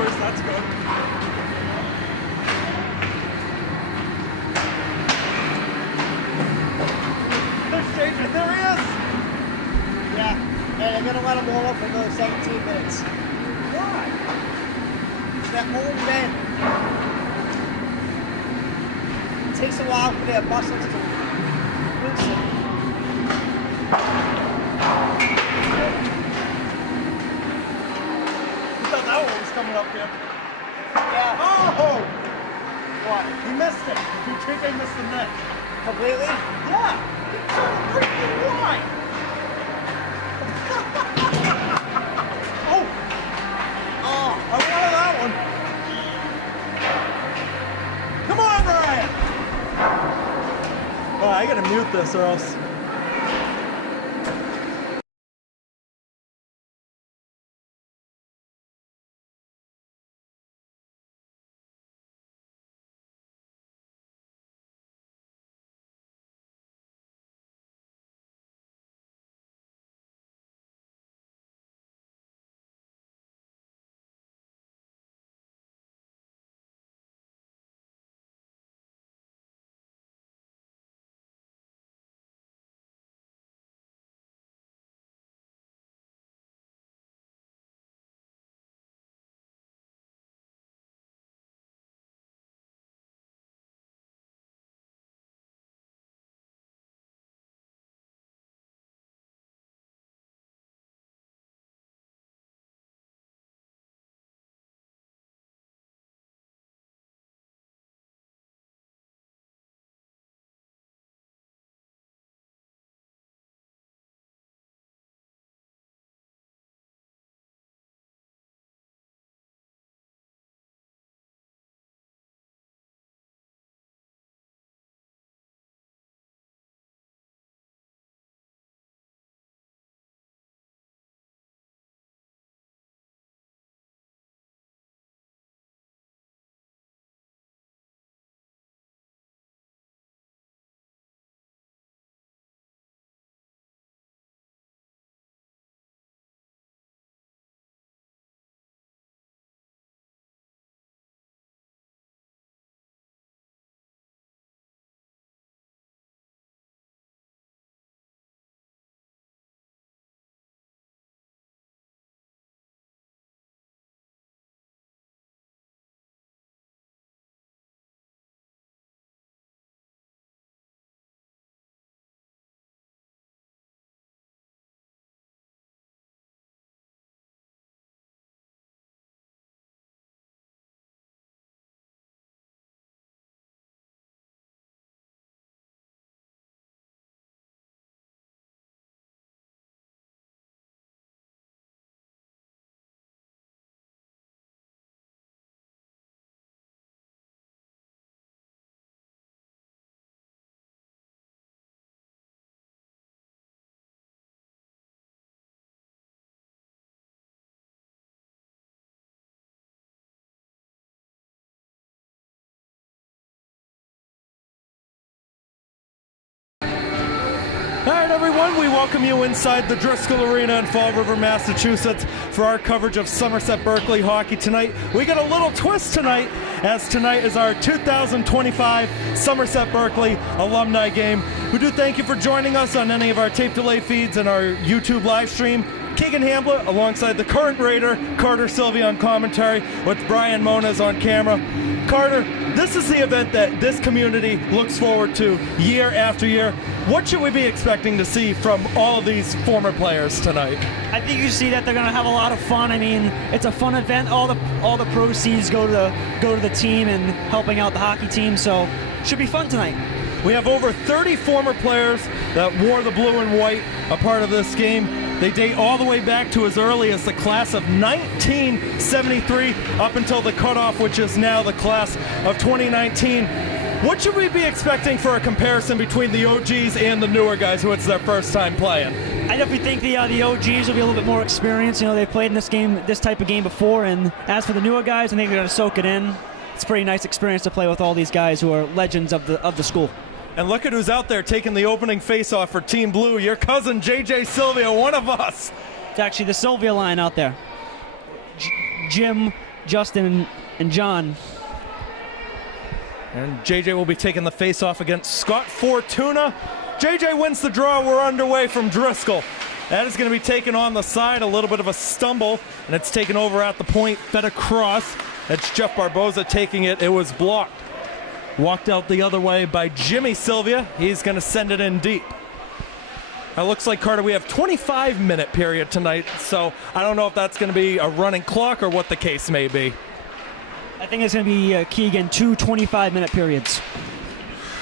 viewers. That's good. There he is. Yeah, and they're going to let him warm up for another 17 minutes. Why? It's that old man. It takes a while for their muscles to loosen. You thought that one was coming up here. Yeah. Oh! What? He missed it. Keegan missed the net. Completely? Yeah. He turned right to the line. Oh! Oh. I wanted that one. Come on, Ryan! Oh, I gotta mute this or else. All right, everyone, we welcome you inside the Driscoll Arena in Fall River, Massachusetts for our coverage of Somerset Berkley hockey tonight. We got a little twist tonight, as tonight is our 2025 Somerset Berkley alumni game. We do thank you for joining us on any of our tape delay feeds and our YouTube live stream. Keegan Hamblett alongside the current Raider, Carter Silvia on commentary, with Brian Moniz on camera. Carter, this is the event that this community looks forward to year after year. What should we be expecting to see from all of these former players tonight? I think you see that they're going to have a lot of fun. I mean, it's a fun event. All the proceeds go to the team and helping out the hockey team. So, it should be fun tonight. We have over 30 former players that wore the blue and white a part of this game. They date all the way back to as early as the class of 1973 up until the cutoff, which is now the class of 2019. What should we be expecting for a comparison between the OGs and the newer guys who it's their first time playing? I definitely think the OGs will be a little bit more experienced. You know, they've played in this type of game before, and as for the newer guys, I think they're going to soak it in. It's a pretty nice experience to play with all these guys who are legends of the school. And look at who's out there taking the opening face-off for Team Blue. Your cousin, JJ Silvia, one of us. It's actually the Silvia line out there. Jim, Justin and John. And JJ will be taking the face-off against Scott Fortuna. JJ wins the draw. We're underway from Driscoll. That is going to be taken on the side, a little bit of a stumble, and it's taken over at the point, fed across. That's Jeff Barboza taking it. It was blocked. Walked out the other way by Jimmy Silvia. He's going to send it in deep. It looks like, Carter, we have 25-minute period tonight, so I don't know if that's going to be a running clock or what the case may be. I think it's going to be Keegan, 2 25-minute periods.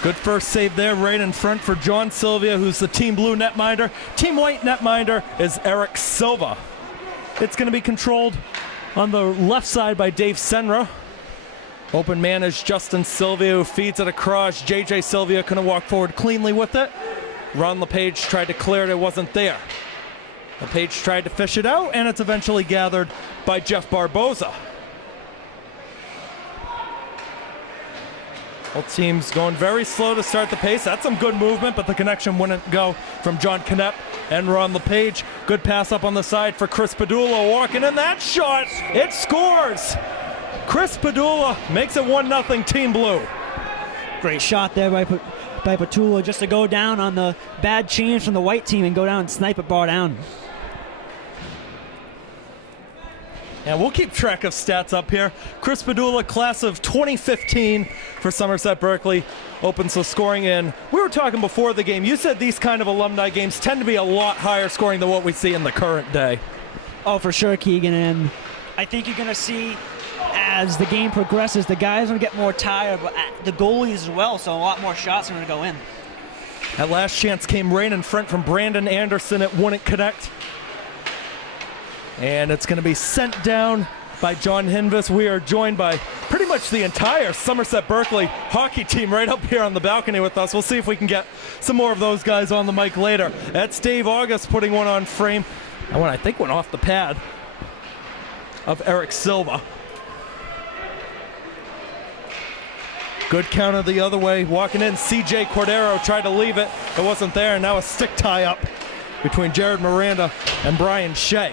Good first save there, right in front for John Silvia, who's the Team Blue netminder. Team White netminder is Eric Silva. It's going to be controlled on the left side by Dave Senra. Open man is Justin Silvia, who feeds it across. JJ Silvia couldn't walk forward cleanly with it. Ron LePage tried to clear it, it wasn't there. LePage tried to fish it out, and it's eventually gathered by Jeff Barboza. Both teams going very slow to start the pace. That's some good movement, but the connection wouldn't go from John Knepp and Ron LePage. Good pass up on the side for Chris Padula walking in. That shot, it scores! Chris Padula makes it 1-0 Team Blue. Great shot there by Patula, just to go down on the bad change from the white team and go down and snipe it bar down. And we'll keep track of stats up here. Chris Padula, class of 2015 for Somerset Berkley, opens the scoring in. We were talking before the game. You said these kind of alumni games tend to be a lot higher scoring than what we see in the current day. Oh, for sure, Keegan. And I think you're going to see, as the game progresses, the guys are going to get more tired, but the goalies as well, so a lot more shots are going to go in. That last chance came right in front from Brandon Anderson. It wouldn't connect. And it's going to be sent down by John Hinvis. We are joined by pretty much the entire Somerset Berkley hockey team right up here on the balcony with us. We'll see if we can get some more of those guys on the mic later. That's Dave August putting one on frame. That one, I think, went off the pad of Eric Silva. Good counter the other way. Walking in, CJ Cordero tried to leave it. It wasn't there, and now a stick tie up between Jared Miranda and Brian Shea.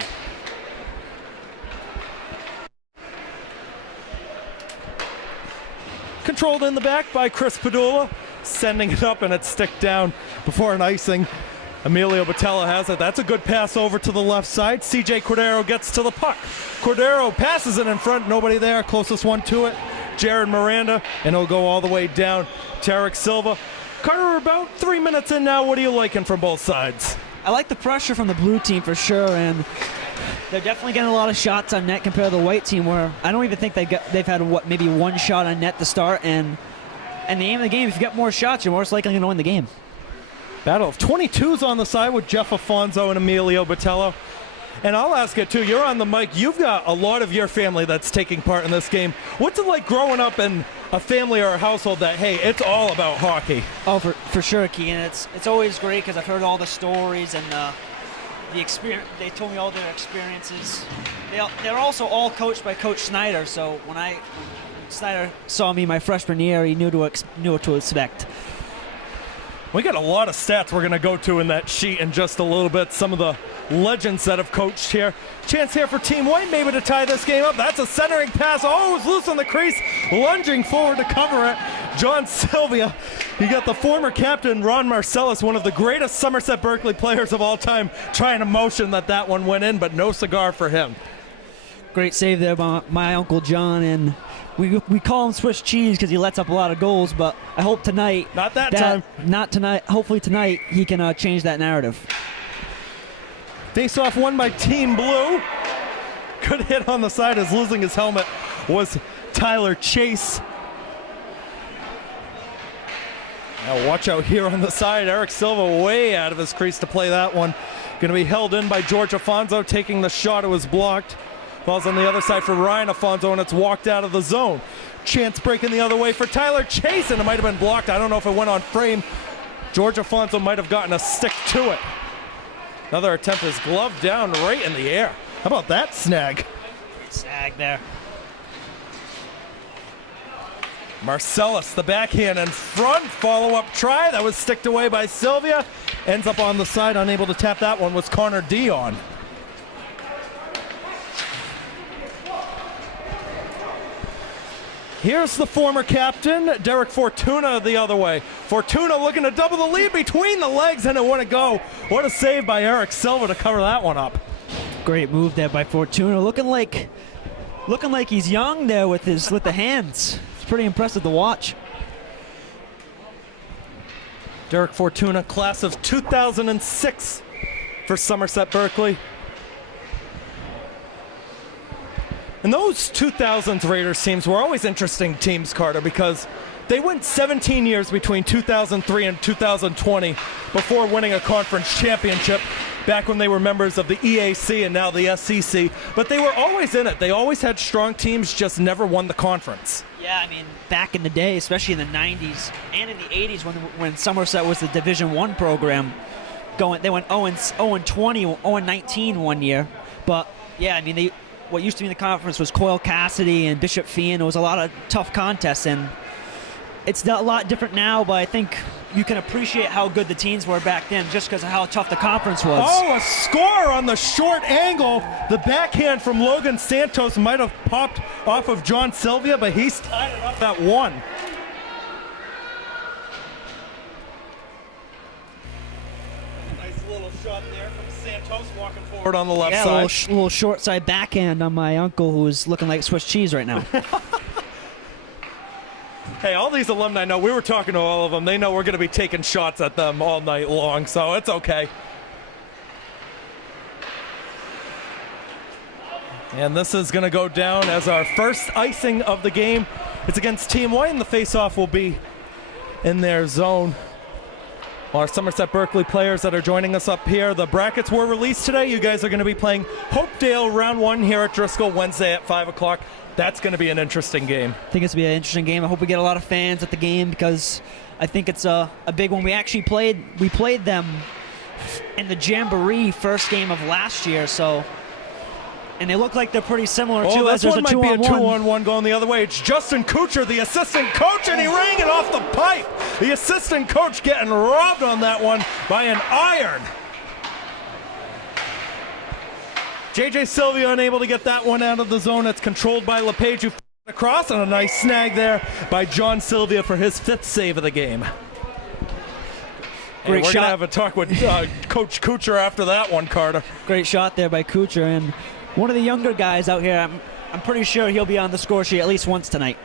Controlled in the back by Chris Padula, sending it up, and it's stick down before an icing. Emilio Botello has it. That's a good pass over to the left side. CJ Cordero gets to the puck. Cordero passes it in front, nobody there. Closest one to it, Jared Miranda, and it'll go all the way down to Eric Silva. Carter, we're about 3 minutes in now. What are you liking from both sides? I like the pressure from the blue team for sure, and they're definitely getting a lot of shots on net compared to the white team, where I don't even think they've had maybe one shot on net to start. And the aim of the game, if you get more shots, you're most likely going to win the game. Battle of 22s on the side with Jeff Afonso and Emilio Botello. And I'll ask it too, you're on the mic, you've got a lot of your family that's taking part in this game. What's it like growing up in a family or a household that, hey, it's all about hockey? Oh, for sure, Keegan. It's always great because I've heard all the stories and the experience. They told me all their experiences. They're also all coached by Coach Snyder, so when Snyder saw me my freshman year, he knew what to expect. We got a lot of stats we're going to go to in that sheet in just a little bit. Some of the legends that have coached here. Chance here for Team White maybe to tie this game up. That's a centering pass. Oh, it's loose on the crease. Lunging forward to cover it. John Silvia. You got the former captain, Ron Marcellus, one of the greatest Somerset Berkley players of all time, trying to motion that one went in, but no cigar for him. Great save there by my Uncle John, and we call him Swiss cheese because he lets up a lot of goals, but I hope tonight... Not that time. Not tonight. Hopefully tonight he can change that narrative. Face-off won by Team Blue. Good hit on the side as losing his helmet was Tyler Chase. Now watch out here on the side. Eric Silva way out of his crease to play that one. Going to be held in by George Afonso, taking the shot. It was blocked. Falls on the other side for Ryan Afonso, and it's walked out of the zone. Chance breaking the other way for Tyler Chase, and it might have been blocked. I don't know if it went on frame. George Afonso might have gotten a stick to it. Another attempt is gloved down right in the air. How about that snag? Snag there. Marcellus, the backhand in front. Follow-up try. That was sticked away by Silvia. Ends up on the side. Unable to tap that one was Connor Dion. Here's the former captain, Derek Fortuna, the other way. Fortuna looking to double the lead between the legs, and it wouldn't go. What a save by Eric Silva to cover that one up. Great move there by Fortuna. Looking like he's young there with the hands. It's pretty impressive to watch. Derek Fortuna, class of 2006 for Somerset Berkley. And those 2000s Raiders teams were always interesting teams, Carter, because they went 17 years between 2003 and 2020 before winning a conference championship back when they were members of the EAC and now the SEC. But they were always in it. They always had strong teams, just never won the conference. Yeah, I mean, back in the day, especially in the 90s and in the 80s when Somerset was the Division I program, they went 0-20, 0-19 one year. But, yeah, I mean, what used to be in the conference was Coyle Cassidy and Bishop Fee, and it was a lot of tough contests. And it's a lot different now, but I think you can appreciate how good the teams were back then just because of how tough the conference was. Oh, a score on the short angle. The backhand from Logan Santos might have popped off of John Silvia, but he's tied it up at one. Nice little shot there from Santos walking forward on the left side. Yeah, a little short side backhand on my uncle who's looking like Swiss cheese right now. Hey, all these alumni know, we were talking to all of them, they know we're going to be taking shots at them all night long, so it's okay. And this is going to go down as our first icing of the game. It's against Team White, and the face-off will be in their zone. Our Somerset Berkley players that are joining us up here, the brackets were released today. You guys are going to be playing Hopedale round 1 here at Driscoll Wednesday at 5 o'clock. That's going to be an interesting game. I think it's going to be an interesting game. I hope we get a lot of fans at the game because I think it's a big one. We played them in the Jamboree first game of last year, and they look like they're pretty similar too. This one might be a 2-on-1 going the other way. It's Justin Kuchar, the assistant coach, and he rang it off the pipe. The assistant coach getting robbed on that one by an iron. JJ Silvia unable to get that one out of the zone. It's controlled by LePage, who across, and a nice snag there by John Silvia for his 5th save of the game. We're going to have a talk with Coach Kuchar after that one, Carter. Great shot there by Kuchar, and one of the younger guys out here, I'm pretty sure he'll be on the score sheet at least once tonight.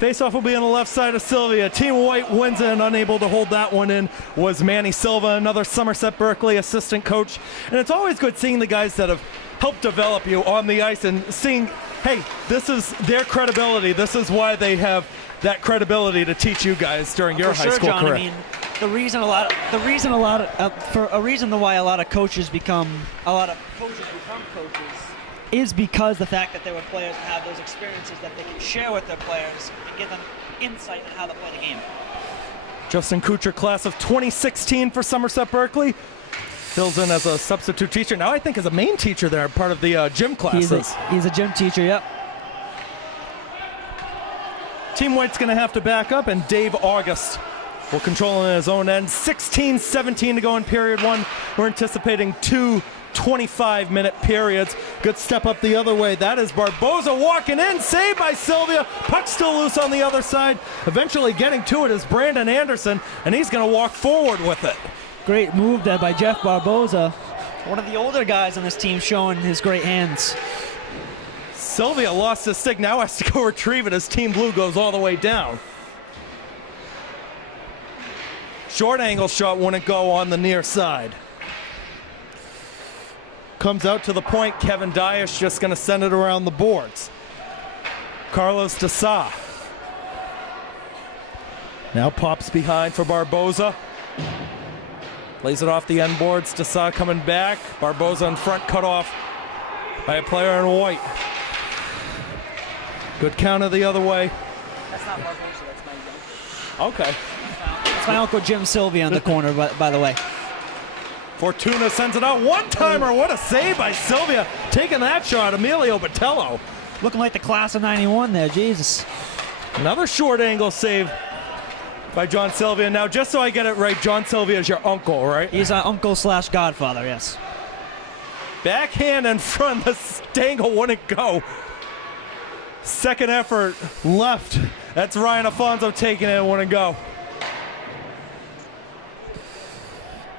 Face-off will be on the left side of Silvia. Team White wins it, and unable to hold that one in was Manny Silva, another Somerset Berkley assistant coach. And it's always good seeing the guys that have helped develop you on the ice and seeing, hey, this is their credibility. This is why they have that credibility to teach you guys during your high school John, career. I mean, the reason why a lot of coaches become coaches is because the fact that they were players and have those experiences that they can share with their players and give them insight in how to play the game. Justin Kuchar, class of 2016 for Somerset Berkley, fills in as a substitute teacher. Now I think as a main teacher there, part of the gym classes. He's a gym teacher, yep. Team White's going to have to back up, and Dave August will control in his own end. 16-17 to go in period 1. We're anticipating 2 25-minute periods. Good step up the other way. That is Barboza walking in. Saved by Silvia. Puck still loose on the other side. Eventually getting to it is Brandon Anderson, and he's going to walk forward with it. Great move there by Jeff Barboza. One of the older guys on this team showing his great hands. Silvia lost his stick. Now has to go retrieve it as Team Blue goes all the way down. Short angle shot wouldn't go on the near side. Comes out to the point. Kevin Dias just going to send it around the boards. Carlos Desa now pops behind for Barboza. Plays it off the end boards. Desa coming back. Barboza in front, cut off by a player in white. Good counter the other way. That's not Barboza, that's my uncle. Okay. That's my uncle Jim Silvia on the corner, by the way. Fortuna sends it out. One-timer. What a save by Silvia. Taking that shot, Emilio Botello. Looking like the class of 91 there, Jesus. Another short angle save by John Silvia. Now, just so I get it right, John Silvia is your uncle, right? He's an uncle/godfather, yes. Backhand in front, the dangle wouldn't go. Second effort left. That's Ryan Afonso taking it, wouldn't go.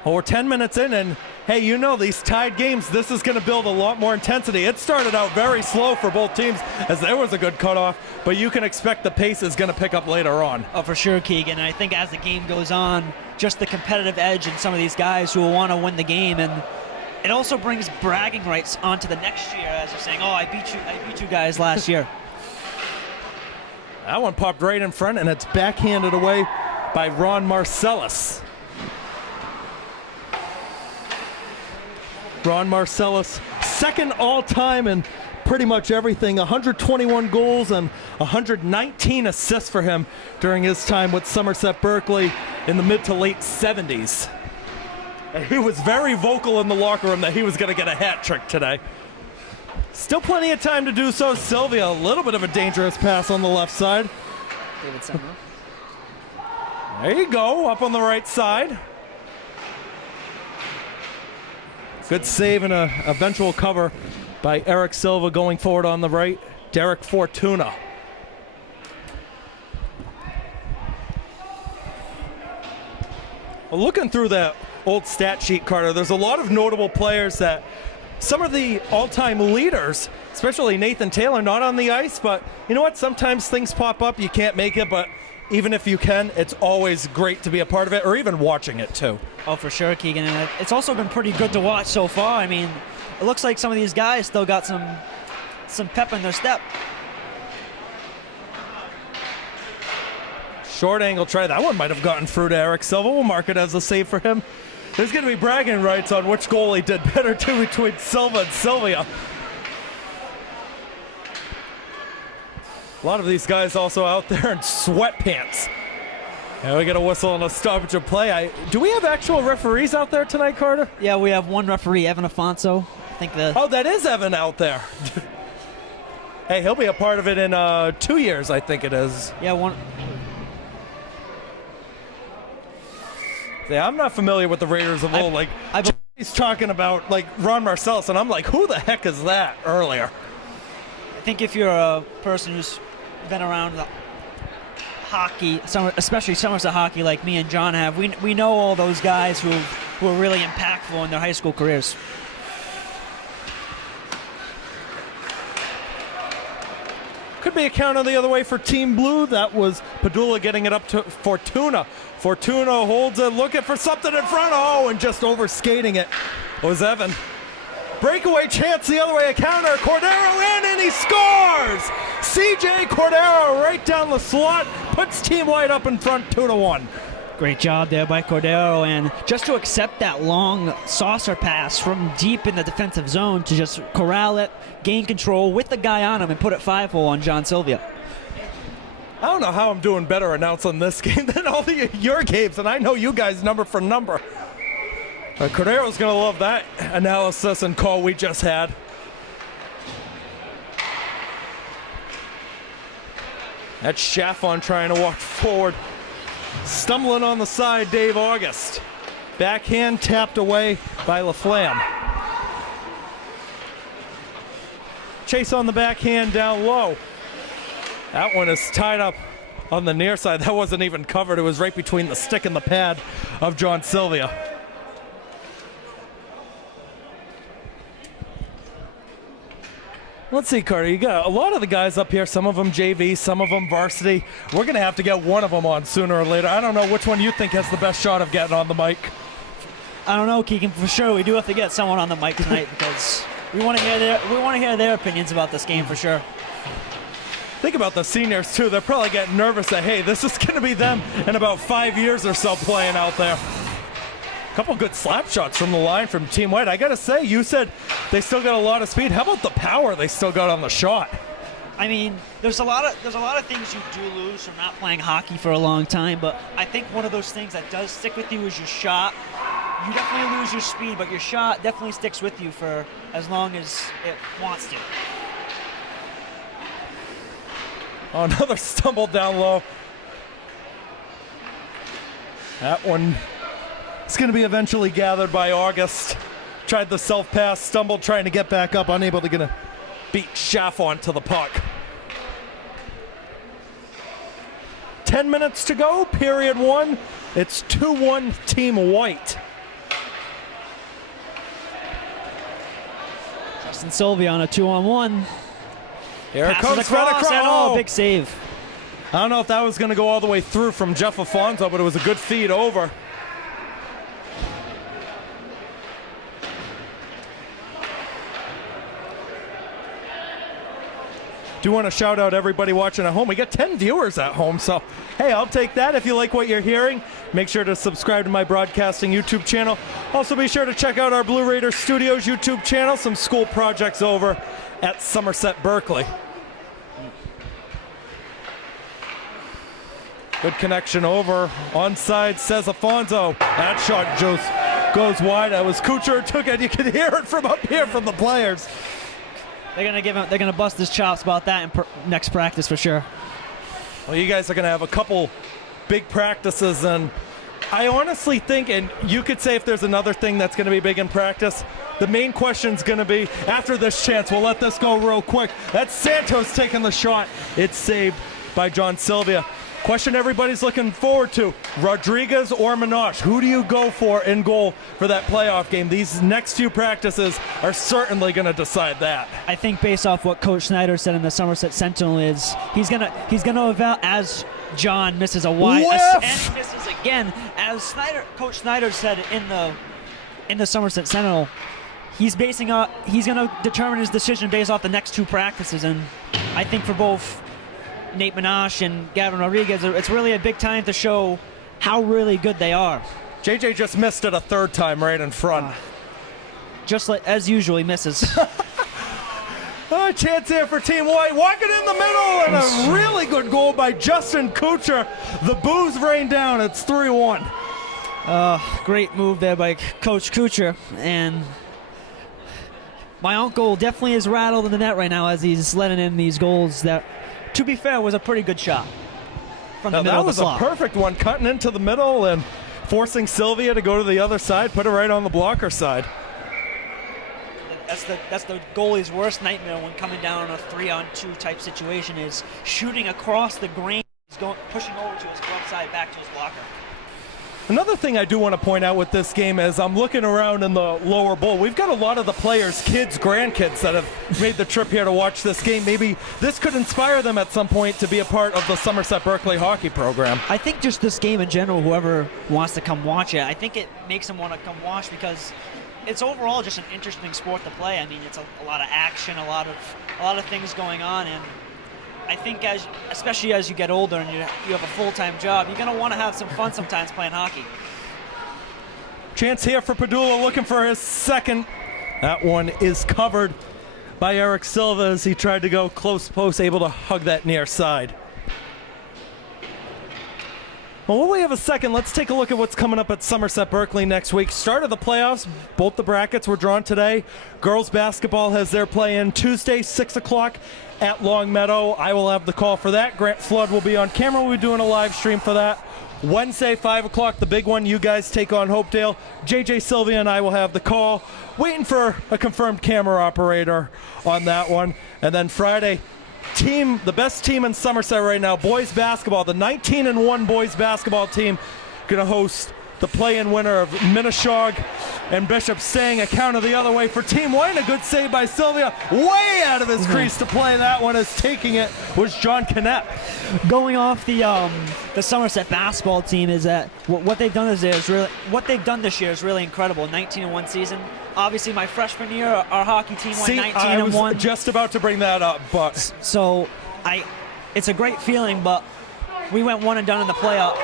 Well, we're 10 minutes in, and hey, you know these tied games, this is going to build a lot more intensity. It started out very slow for both teams as there was a good cutoff, but you can expect the pace is going to pick up later on. Oh, for sure, Keegan. I think as the game goes on, just the competitive edge in some of these guys who will want to win the game, and it also brings bragging rights onto the next year as they're saying, oh, I beat you guys last year. That one popped right in front, and it's backhanded away by Ron Marcellus. Ron Marcellus, second all-time in pretty much everything. 121 goals and 119 assists for him during his time with Somerset Berkley in the mid to late 70s. And he was very vocal in the locker room that he was going to get a hat trick today. Still plenty of time to do so. Silvia, a little bit of a dangerous pass on the left side. There you go, up on the right side. Good save and an eventual cover by Eric Silva going forward on the right. Derek Fortuna. Well, looking through that old stat sheet, Carter, there's a lot of notable players that some of the all-time leaders, especially Nathan Taylor, not on the ice, but you know what? Sometimes things pop up, you can't make it, but even if you can, it's always great to be a part of it, or even watching it too. Oh, for sure, Keegan. And it's also been pretty good to watch so far. I mean, it looks like some of these guys still got some pep in their step. Short angle try. That one might have gotten through to Eric Silva. We'll mark it as a save for him. There's going to be bragging rights on which goalie did better too between Silva and Silvia. A lot of these guys also out there in sweatpants. And we get a whistle and a stoppage of play. Do we have actual referees out there tonight, Carter? Yeah, we have one referee, Evan Afonso. I think Oh, that is Evan out there. Hey, he'll be a part of it in 2 years, I think it is. Yeah, one. Yeah, I'm not familiar with the Raiders of old. He's talking about like Ron Marcellus, and I'm like, who the heck is that earlier? I think if you're a person who's been around the hockey, especially Somerset hockey like me and John have, we know all those guys who are really impactful in their high school careers. Could be a counter the other way for Team Blue. That was Padula getting it up to Fortuna. Fortuna holds it, looking for something in front. Oh, and just overskating it was Evan. Breakaway chance the other way, a counter. Cordero in, and he scores! CJ Cordero right down the slot, puts Team White up in front 2-1. Great job there by Cordero, and just to accept that long saucer pass from deep in the defensive zone to just corral it, gain control with the guy on him, and put it 5-hole on John Silvia. I don't know how I'm doing better announcing this game than all your games, and I know you guys number for number. Cordero's going to love that analysis and call we just had. That's Chaffon trying to walk forward. Stumbling on the side, Dave August. Backhand tapped away by LaFlamme. Chase on the backhand down low. That one is tied up on the near side. That wasn't even covered. It was right between the stick and the pad of John Silvia. Let's see, Carter, you got a lot of the guys up here, some of them JV, some of them varsity. We're going to have to get one of them on sooner or later. I don't know which one you think has the best shot of getting on the mic. I don't know, Keegan, for sure. We do have to get someone on the mic tonight because we want to hear their opinions about this game for sure. Think about the seniors, too. They're probably getting nervous that, hey, this is going to be them in about 5 years or so playing out there. Couple good slap shots from the line from Team White. I gotta say, you said they still got a lot of speed. How about the power they still got on the shot? I mean, there's a lot of things you do lose from not playing hockey for a long time, but I think one of those things that does stick with you is your shot. You definitely lose your speed, but your shot definitely sticks with you for as long as it wants to. Oh, another stumble down low. That one is going to be eventually gathered by August. Tried the self-pass, stumbled trying to get back up, unable to get a beat Schaff onto the puck. 10 minutes to go, period 1. It's 2-1 Team White. Justin Silvia on a 2-on-1. Here it Passes comes, across, and oh, big save. I don't know if that was going to go all the way through from Jeff Afonso, but it was a good feed over. Do want to shout out everybody watching at home. We got 10 viewers at home, so hey, I'll take that. If you like what you're hearing, make sure to subscribe to my broadcasting YouTube channel. Also be sure to check out our Blue Raider Studios YouTube channel. Some school projects over at Somerset Berkley. Good connection over. Onside, says Afonso. That shot just goes wide. That was Kucher who took it. You can hear it from up here from the players. They're gonna bust his chops about that in next practice for sure. Well, you guys are gonna have a couple big practices, and I honestly think, and you could say if there's another thing that's gonna be big in practice, the main question's gonna be after this chance. We'll let this go real quick. That's Santos taking the shot. It's saved by John Silvia. Question everybody's looking forward to, Rodriguez or Moniz? Who do you go for in goal for that playoff game? These next few practices are certainly going to decide that. I think based off what Coach Snyder said in the Somerset Sentinel is he's gonna evaluate as John misses a wide and misses again, as Coach Snyder said in the Somerset Sentinel. He's gonna determine his decision based off the next two practices, and I think for both Nate Minash and Gavin Rodriguez, it's really a big time to show how really good they are. JJ just missed it a third time right in front. Just like as usual, he misses. A chance here for Team White. Walking in the middle, and a really good goal by Justin Kucher. The boos rain down. It's 3-1. Great move there by Coach Kucher, and my uncle definitely is rattled in the net right now as he's letting in these goals that, to be fair, was a pretty good shot from the middle of the slot. That was a perfect one, cutting into the middle and forcing Silvia to go to the other side, put it right on the blocker side. That's the goalie's worst nightmare when coming down on a 3-on-2 type situation, is shooting across the green, pushing over to his glove side, back to his blocker. Another thing I do want to point out with this game is I'm looking around in the lower bowl. We've got a lot of the players, kids, grandkids that have made the trip here to watch this game. Maybe this could inspire them at some point to be a part of the Somerset Berkley hockey program. I think just this game in general, whoever wants to come watch it, I think it makes them want to come watch because it's overall just an interesting sport to play. I mean, it's a lot of action, a lot of things going on, and I think especially as you get older and you have a full-time job, you're going to want to have some fun sometimes playing hockey. Chance here for Padula, looking for his second. That one is covered by Eric Silva as he tried to go close post, able to hug that near side. Well, while we have a second, let's take a look at what's coming up at Somerset Berkley next week. Start of the playoffs, both the brackets were drawn today. Girls basketball has their play-in Tuesday, 6 o'clock at Long Meadow. I will have the call for that. Grant Flood will be on camera. We'll be doing a live stream for that. Wednesday, 5 o'clock, the big one. You guys take on Hopedale. JJ Silvia and I will have the call. Waiting for a confirmed camera operator on that one. And then Friday, the best team in Somerset right now, boys basketball, the 19-1 boys basketball team, going to host the play-in winner of Minneshaug and Bishop, staying a counter the other way for Team White. A good save by Silvia, way out of his crease to play that one, as taking it was John Knapp. Going off the Somerset basketball team, is that what they've done this year is really incredible. 19-1 season. Obviously, my freshman year, our hockey team went 19-1. I was just about to bring that up, but so it's a great feeling. But we went one and done in the playoff.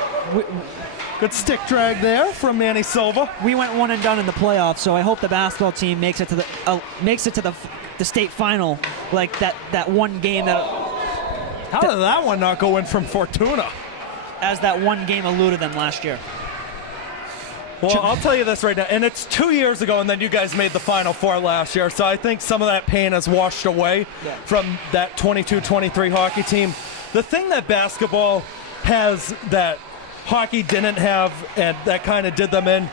Good stick drag there from Manny Silva. We went one and done in the playoffs, so I hope the basketball team makes it to the state final, like that one game that. How did that one not go in from Fortuna? As that one game eluded them last year. Well, I'll tell you this right now, and it's 2 years ago, and then you guys made the Final Four last year, so I think some of that pain has washed away from that 22-23 hockey team. The thing that basketball has that hockey didn't have, and that kind of did them in.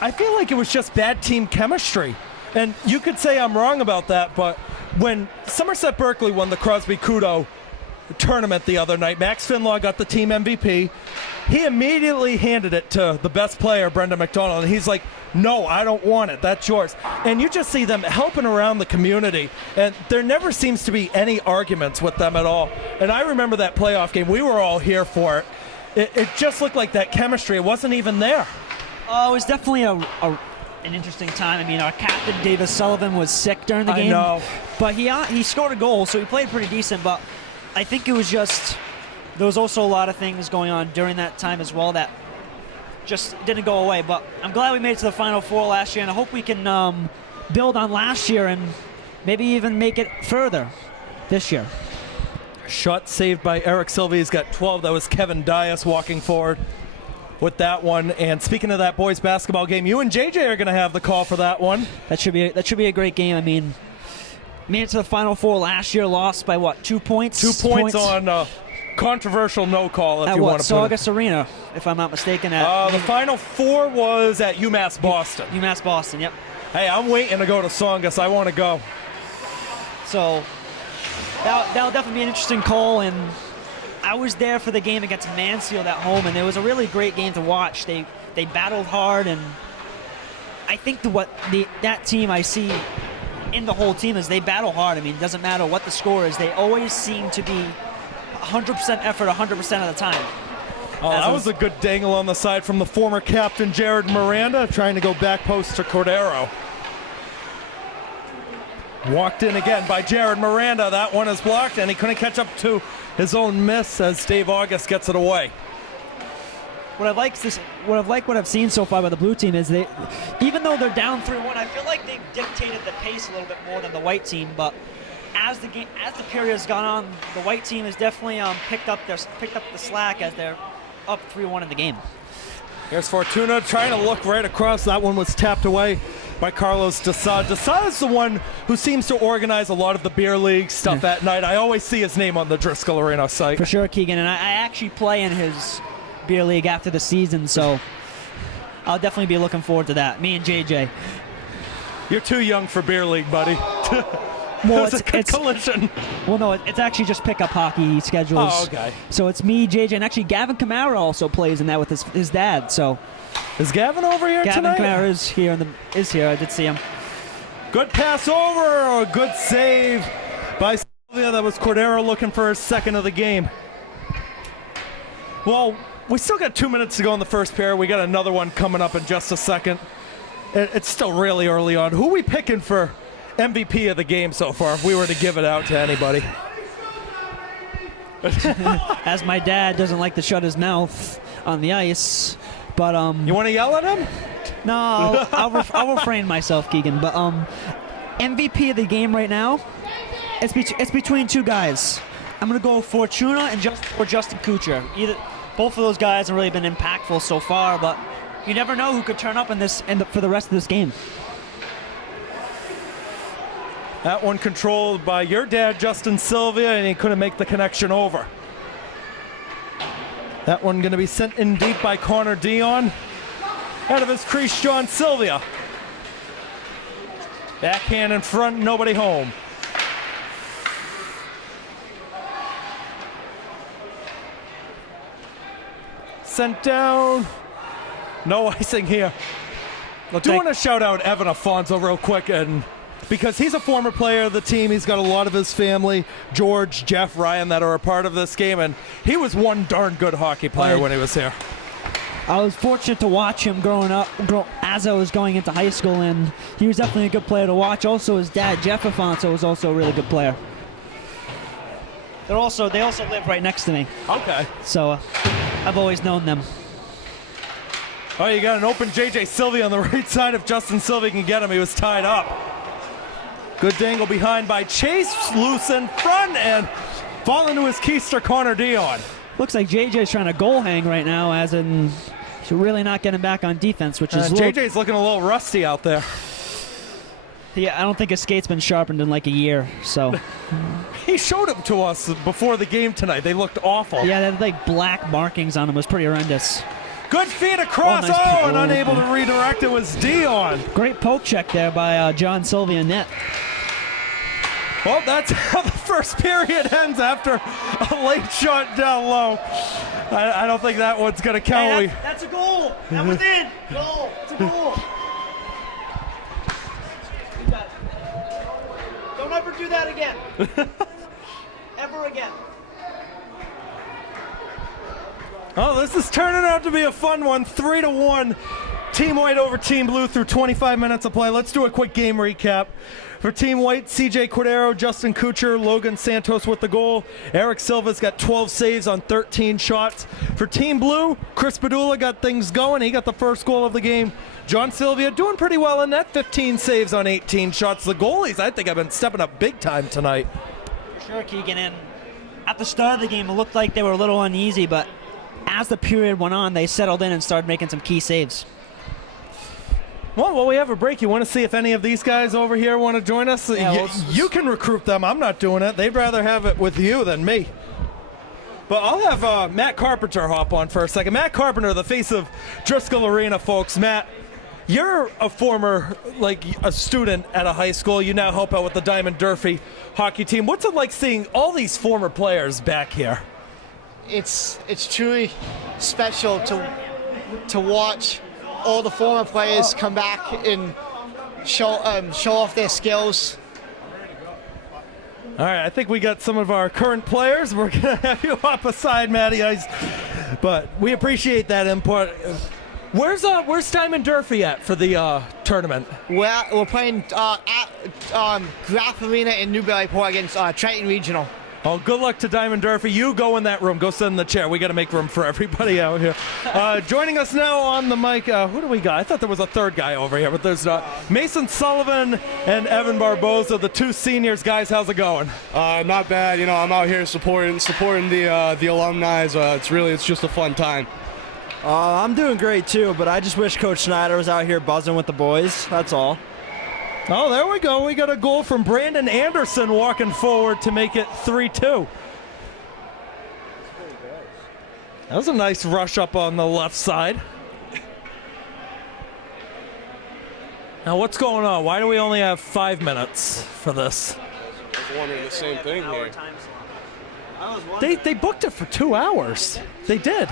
I feel like it was just bad team chemistry. And you could say I'm wrong about that, but when Somerset Berkley won the Crosby Kudo tournament the other night, Max Finlaw got the team MVP. He immediately handed it to the best player, Brendan McDonald, and he's like, no, I don't want it. That's yours. And you just see them helping around the community, and there never seems to be any arguments with them at all. And I remember that playoff game. We were all here for it. It just looked like that chemistry. It wasn't even there. Oh, it was definitely an interesting time. I mean, our captain, Davis Sullivan, was sick during the game. I know. But he scored a goal, so he played pretty decent. But I think it was just, there was also a lot of things going on during that time as well that just didn't go away. But I'm glad we made it to the Final Four last year, and I hope we can build on last year and maybe even make it further this year. Shot saved by Eric Silvia. He's got 12. That was Kevin Dias walking forward with that one. And speaking of that boys basketball game, you and JJ are going to have the call for that one. That should be a great game. I mean, made it to the Final Four last year, lost by what, 2 points? 2 points on controversial no call, if at you what, want to put it. Saugus Arena, if I'm not mistaken. The Final Four was at UMass Boston. UMass Boston, yep. Hey, I'm waiting to go to Saugus. I want to go. So that'll definitely be an interesting call, and I was there for the game against Mansfield at home, and it was a really great game to watch. They battled hard, and I think that team I see in the whole team is they battle hard. I mean, it doesn't matter what the score is. They always seem to be 100% effort 100% of the time. Oh, that was a good dangle on the side from the former captain, Jared Miranda, trying to go back post to Cordero. Walked in again by Jared Miranda. That one is blocked, and he couldn't catch up to his own miss as Dave August gets it away. What I've seen so far by the blue team is they, even though they're down 3-1, I feel like they've dictated the pace a little bit more than the white team. But as the period has gone on, the white team has definitely picked up the slack as they're up 3-1 in the game. Here's Fortuna trying to look right across. That one was tapped away by Carlos Desad. Desad is the one who seems to organize a lot of the beer league stuff at night. I always see his name on the Driscoll Arena site. For sure, Keegan. And I actually play in his beer league after the season, so I'll definitely be looking forward to that. Me and JJ. You're too young for beer league, buddy. Well, it's collision. Well, no, it's actually just pickup hockey schedules. Oh, okay. So it's me, JJ, and actually Gavin Kamara also plays in that with his dad. So is Gavin over here tonight? Gavin Kamara is here. I did see him. Good pass over. A good save by Silvia. That was Cordero looking for his second of the game. Well, we still got 2 minutes to go in the first period. We got another one coming up in just a second. It's still really early on. Who are we picking for MVP of the game so far, if we were to give it out to anybody? As my dad doesn't like to shut his mouth on the ice, but you want to yell at him? No, I'll refrain myself, Keegan. But MVP of the game right now, it's between two guys. I'm gonna go Fortuna and Justin Kuchar. Both of those guys have really been impactful so far, but you never know who could turn up for the rest of this game. That one controlled by your dad, Justin Silvia, and he couldn't make the connection over. That one going to be sent in deep by Connor Dion. Out of his crease, John Silvia. Backhand in front, nobody home. Sent down. No icing here. I do want to shout out Evan Afonso real quick, and because he's a former player of the team. He's got a lot of his family, George, Jeff, Ryan, that are a part of this game, and he was one darn good hockey player when he was here. I was fortunate to watch him growing up as I was going into high school, and he was definitely a good player to watch. Also, his dad, Jeff Afonso, was also a really good player. They also live right next to me. Okay. So I've always known them. Oh, you got an open J.J. Silvia on the right side. If Justin Silvia can get him, he was tied up. Good dangle behind by Chase, loose in front, and falling to his keister, Connor Dion. Looks like JJ's trying to goal hang right now, as in he's really not getting back on defense, which is JJ's looking a little rusty out there. Yeah, I don't think his skate's been sharpened in like a year, so He showed them to us before the game tonight. They looked awful. Yeah, they had like black markings on them. It was pretty horrendous. Good feet across. Oh, nice and unable to redirect it was Dion. Great poke check there by John Silvia net. Well, that's how the first period ends after a late shot down low. I don't think that one's going to count. Hey, that's a goal. That was in. Goal. It's a goal. You got it. Don't ever do that again. Ever again. Oh, this is turning out to be a fun one. 3-1. Team White over Team Blue through 25 minutes of play. Let's do a quick game recap. For Team White, CJ Cordero, Justin Kucher, Logan Santos with the goal. Eric Silva's got 12 saves on 13 shots. For Team Blue, Chris Padula got things going. He got the first goal of the game. John Silvia doing pretty well in that, 15 saves on 18 shots. The goalies, I think, have been stepping up big time tonight. For sure, Keegan. And at the start of the game, it looked like they were a little uneasy, but as the period went on, they settled in and started making some key saves. Well, while we have a break, you want to see if any of these guys over here want to join us? Yeah, you can recruit them. I'm not doing it. They'd rather have it with you than me. But I'll have Matt Carpenter hop on for a second. Matt Carpenter, the face of Driscoll Arena, folks. Matt, you're a former, a student at a high school. You now help out with the Diamond Durfee hockey team. What's it like seeing all these former players back here? It's truly special to watch all the former players come back and show off their skills. All right, I think we got some of our current players. We're going to have you hop aside, Matty Ice. But we appreciate that input. Where's Diamond Durfee at for the tournament? We're playing at Graf Arena in Newburyport against Trenton Regional. Oh, good luck to Diamond Durfee. You go in that room. Go sit in the chair. We got to make room for everybody out here. Joining us now on the mic, who do we got? I thought there was a third guy over here, but there's not. Mason Sullivan and Evan Barboza, the two seniors. Guys, how's it going? Not bad. I'm out here supporting the alumni. It's just a fun time. I'm doing great too, but I just wish Coach Schneider was out here buzzing with the boys. That's all. Oh, there we go. We got a goal from Brandon Anderson walking forward to make it 3-2. That was a nice rush up on the left side. Now, what's going on? Why do we only have 5 minutes for this? I was wondering the same thing here. They booked it for 2 hours. They did.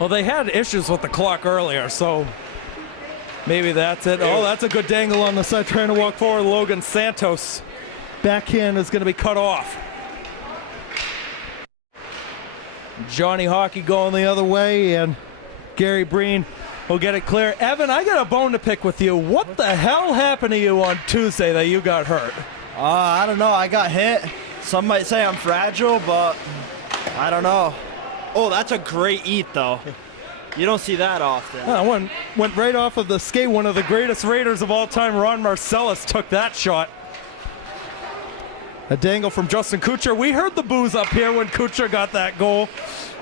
Well, they had issues with the clock earlier, so maybe that's it. Oh, that's a good dangle on the side, trying to walk forward. Logan Santos. Backhand is going to be cut off. Johnny Hockey going the other way, and Gary Breen will get it clear. Evan, I got a bone to pick with you. What the hell happened to you on Tuesday that you got hurt? I don't know. I got hit. Some might say I'm fragile, but I don't know. Oh, that's a great eat, though. You don't see that often. Went right off of the skate. One of the greatest Raiders of all time, Ron Marcellus, took that shot. A dangle from Justin Kucher. We heard the boos up here when Kucher got that goal.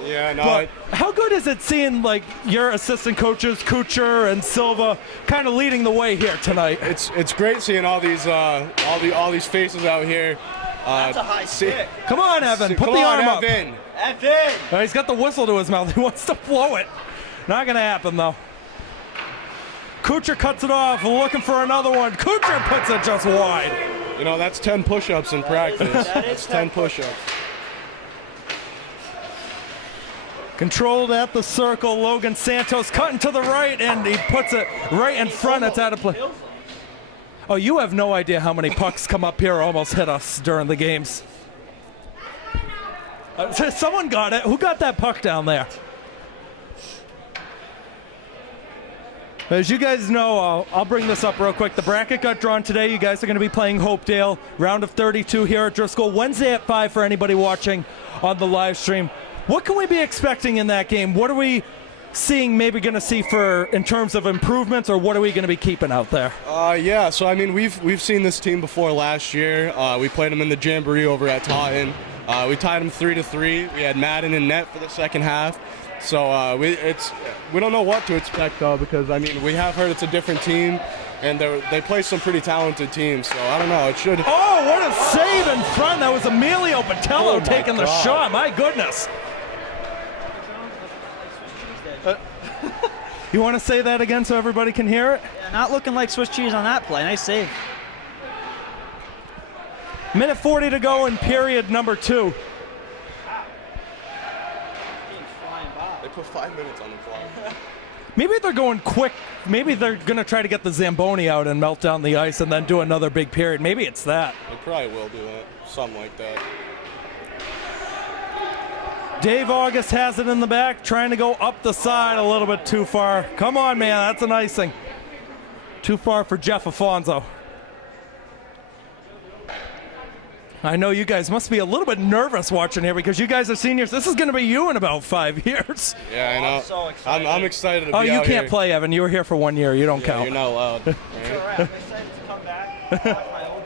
Yeah, no. But how good is it seeing your assistant coaches, Kucher and Silva, kind of leading the way here tonight? It's great seeing all these faces out here. That's a high stick. Come on, Evan. Put Come the on, arm up. Evan. He's got the whistle to his mouth. He wants to blow it. Not going to happen, though. Kucher cuts it off, looking for another one. Kucher puts it just wide. That's 10 push-ups in practice. That's 10 push-ups. Controlled at the circle. Logan Santos cutting to the right, and he puts it right in front. It's out of play. Oh, you have no idea how many pucks come up here almost hit us during the games. Someone got it. Who got that puck down there? As you guys know, I'll bring this up real quick. The bracket got drawn today. You guys are going to be playing Hopedale, round of 32 here at Driscoll. Wednesday at 5 for anybody watching on the live stream. What can we be expecting in that game? What are we maybe going to see in terms of improvements, or what are we going to be keeping out there? So we've seen this team before last year. We played them in the Jamboree over at Taunton. We tied them 3-3. We had Madden in net for the second half. So we don't know what to expect though, because I mean we have heard it's a different team, and they play some pretty talented teams. So I don't know. It should. Oh, what a save in front! That was Emilio Botello taking the shot. My goodness. You want to say that again so everybody can hear it? Yeah, not looking like Swiss cheese on that play. Nice save. Minute 40 to go in period number 2. They put 5 minutes on the clock. Maybe they're going quick. Maybe they're going to try to get the Zamboni out and melt down the ice and then do another big period. Maybe it's that. They probably will do it. Something like that. Dave August has it in the back, trying to go up the side a little bit too far. Come on, man, that's an icing. Too far for Jeff Afonso. I know you guys must be a little bit nervous watching here because you guys are seniors. This is going to be you in about 5 years. Yeah, I know. I'm so excited. I'm excited to be out Oh, you can't here. play, Evan. You were here for 1 year. You don't Yeah, count. you're not allowed. It's all right. I'm excited to come back and watch my old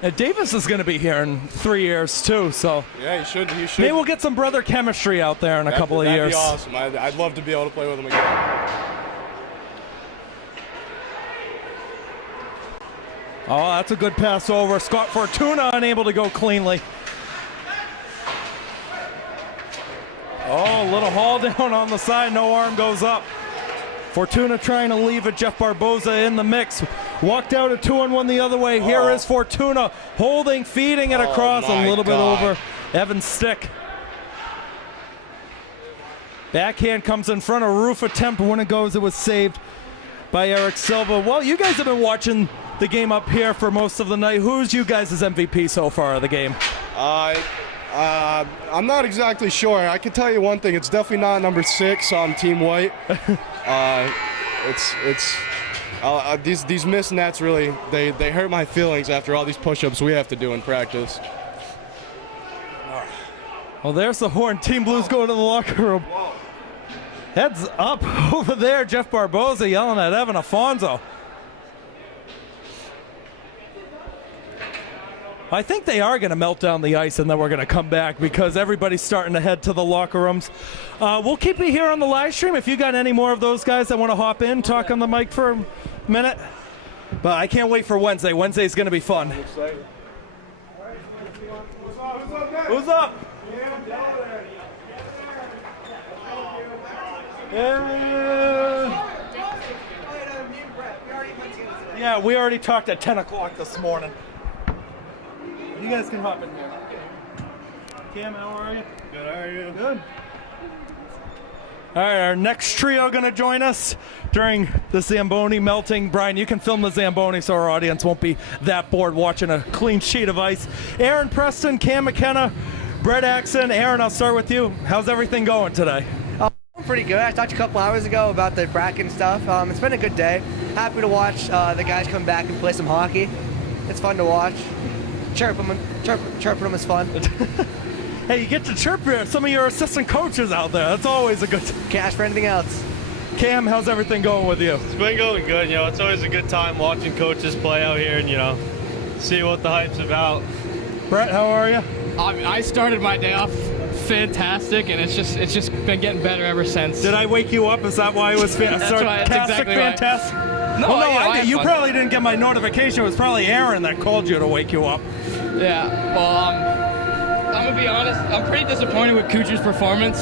teammates. Davis is going to be here in 3 years too, so Yeah, you should. maybe we'll get some brother chemistry out there in a couple of years. That'd be awesome. I'd love to be able to play with him again. Oh, that's a good pass over. Scott Fortuna unable to go cleanly. Oh, a little haul down on the side. No arm goes up. Fortuna trying to leave it. Jeff Barboza in the mix. Walked out a 2-on-1 the other way. Here is Fortuna holding, feeding it across a little bit over Evan's stick. Backhand comes in front. A roof attempt. When it goes, it was saved by Eric Silva. Well, you guys have been watching the game up here for most of the night. Who's you guys' MVP so far of the game? I'm not exactly sure. I can tell you one thing. It's definitely not number 6 on Team White. These missed nets really they hurt my feelings after all these push-ups we have to do in practice. Well, there's the horn. Team Blues going to the locker room. Heads up over there. Jeff Barboza yelling at Evan Afonso. I think they are going to melt down the ice and then we're going to come back because everybody's starting to head to the locker rooms. We'll keep you here on the live stream. If you got any more of those guys that want to hop in, talk on the mic for a minute. But I can't wait for Wednesday. Wednesday's going to be fun. Who's up? Yeah, we already talked at 10 o'clock this morning. You guys can hop in here. Cam, how are you? Good, how are you? Good. All right, our next trio going to join us during the Zamboni melting. Brian, you can film the Zamboni so our audience won't be that bored watching a clean sheet of ice. Aaron Preston, Cam McKenna, Brett Axon. Aaron, I'll start with you. How's everything going today? Pretty good. I talked a couple hours ago about the bracket and stuff. It's been a good day. Happy to watch the guys come back and play some hockey. It's fun to watch. Chirping them is fun. Hey, you get to chirp some of your assistant coaches out there. That's always a good Cash for anything else. Cam, how's everything going with you? It's been going good. It's always a good time watching coaches play out here and, see what the hype's about. Brett, how are you? I started my day off fantastic, and it's just been getting better ever since. Did I wake you up? Is that why it was That's right, that's exactly fantastic? right. No, I had you fun. probably didn't get my notification. It was probably Aaron that called you to wake you up. Yeah, well, I'm gonna be honest. I'm pretty disappointed with Kucher's performance.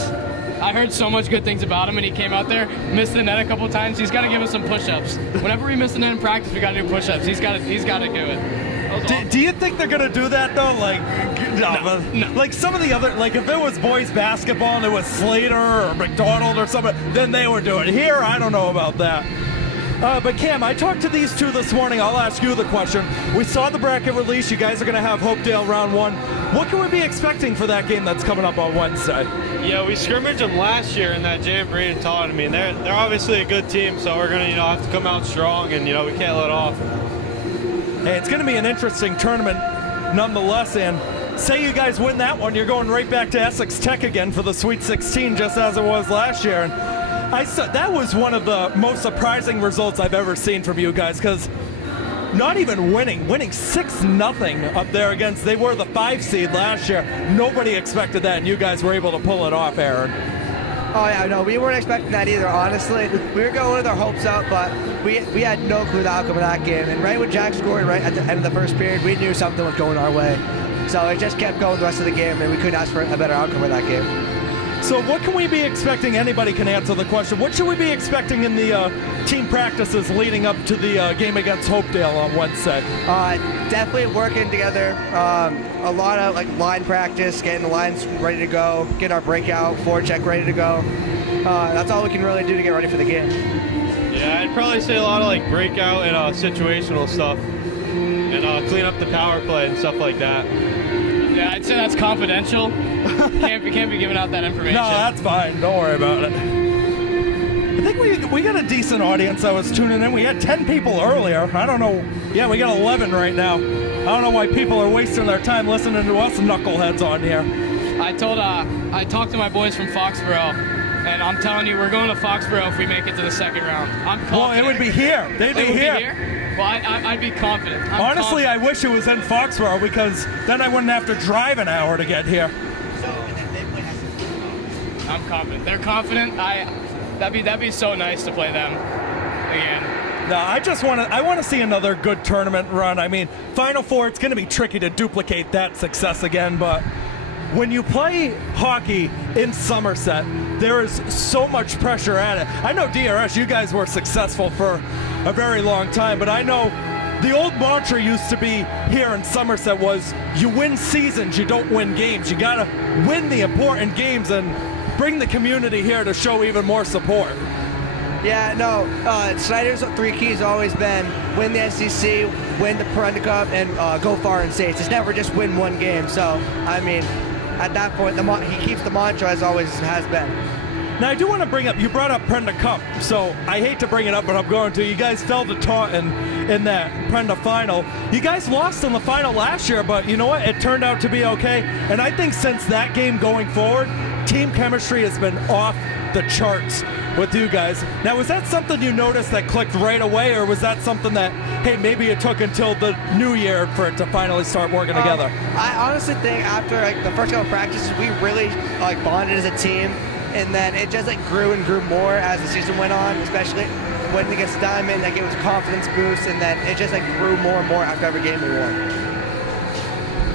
I heard so much good things about him, and he came out there, missed the net a couple times. He's got to give us some push-ups. Whenever we miss the net in practice, we got to do push-ups. He's got to do it. Do you think they're gonna do that though? Like, no. Like some of the other, like if it was boys basketball and it was Slater or McDonald or something, then they would do it. Here, I don't know about that. But Cam, I talked to these two this morning. I'll ask you the question. We saw the bracket release. You guys are going to have Hopedale round 1. What can we be expecting for that game that's coming up on Wednesday? Yeah, we scrimmaged them last year in that Jamboree and Taunton. I mean, they're obviously a good team, so we're going to have to come out strong, and we can't let off. Hey, it's going to be an interesting tournament nonetheless, and say you guys win that one, you're going right back to Essex Tech again for the Sweet 16, just as it was last year. And that was one of the most surprising results I've ever seen from you guys, because not even winning 6-0 up there against, they were the 5 seed last year. Nobody expected that, and you guys were able to pull it off, Aaron. Oh yeah, no, we weren't expecting that either, honestly. We were going with our hopes up, but we had no clue the outcome of that game. And right when Jack scored right at the end of the first period, we knew something was going our way. So it just kept going the rest of the game, and we couldn't ask for a better outcome of that game. So what can we be expecting? Anybody can answer the question. What should we be expecting in the team practices leading up to the game against Hopedale on Wednesday? Definitely working together. A lot of like line practice, getting the lines ready to go, getting our breakout, forecheck ready to go. That's all we can really do to get ready for the game. Yeah, I'd probably say a lot of like breakout and situational stuff, and clean up the power play and stuff like that. Yeah, I'd say that's confidential. Can't be giving out that information. No, that's fine. Don't worry about it. I think we got a decent audience that was tuning in. We had 10 people earlier. I don't know. Yeah, we got 11 right now. I don't know why people are wasting their time listening to us knuckleheads on here. I talked to my boys from Foxborough, and I'm telling you, we're going to Foxborough if we make it to the second round. I'm confident. Well, it would be here. They'd be here. Well, I'd be confident. Honestly, I wish it was in Foxborough because then I wouldn't have to drive an hour to get here. I'm confident. They're confident. That'd be so nice to play them again. No, I want to see another good tournament run. I mean, Final Four, it's going to be tricky to duplicate that success again, but when you play hockey in Somerset, there is so much pressure at it. I know DRS, you guys were successful for a very long time, but I know the old mantra used to be here in Somerset was you win seasons, you don't win games. You got to win the important games and bring the community here to show even more support. Yeah, no, Snyder's 3 keys always been win the SEC, win the Prenda Cup, and go far in states. It's never just win one game. So, I mean, at that point, he keeps the mantra as always has been. Now, I do want to bring up, you brought up Prenda Cup, so I hate to bring it up, but I'm going to. You guys fell to Taunton in that Prenda final. You guys lost in the final last year, but you know what? It turned out to be okay. And I think since that game going forward, team chemistry has been off the charts with you guys. Now, was that something you noticed that clicked right away, or was that something that, hey, maybe it took until the new year for it to finally start working together? I honestly think after the first couple of practices, we really bonded as a team, and then it just grew and grew more as the season went on, especially when it gets Diamond. It was a confidence boost, and then it just grew more and more after every game we won.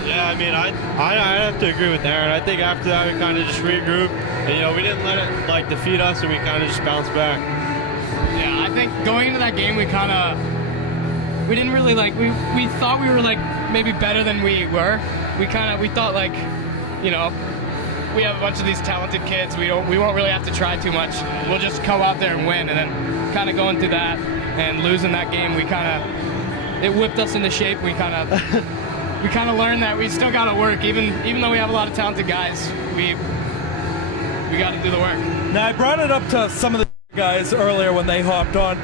Yeah, I mean, I'd have to agree with Aaron. I think after that we kind of just regrouped, and we didn't let it defeat us, and we kind of just bounced back. Yeah, I think going into that game we didn't really we thought we were maybe better than we were. We thought we have a bunch of these talented kids. We won't really have to try too much. We'll just go out there and win. And then kind of going through that and losing that game, it whipped us into shape. We kind of learned that we still got to work, even though we have a lot of talented guys. We got to do the work. Now, I brought it up to some of the guys earlier when they hopped on.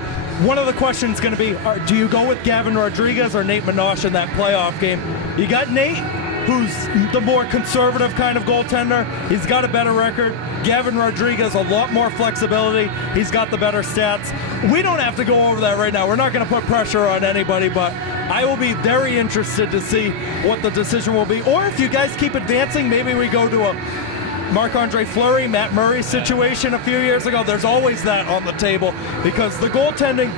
One of the questions is going to be, do you go with Gavin Rodriguez or Nate Minosh in that playoff game? You got Nate, who's the more conservative kind of goaltender. He's got a better record. Gavin Rodriguez, a lot more flexibility. He's got the better stats. We don't have to go over that right now. We're not going to put pressure on anybody, but I will be very interested to see what the decision will be. Or if you guys keep advancing, maybe we go to a Marc-Andre Fleury, Matt Murray situation a few years ago. There's always that on the table because the goaltending,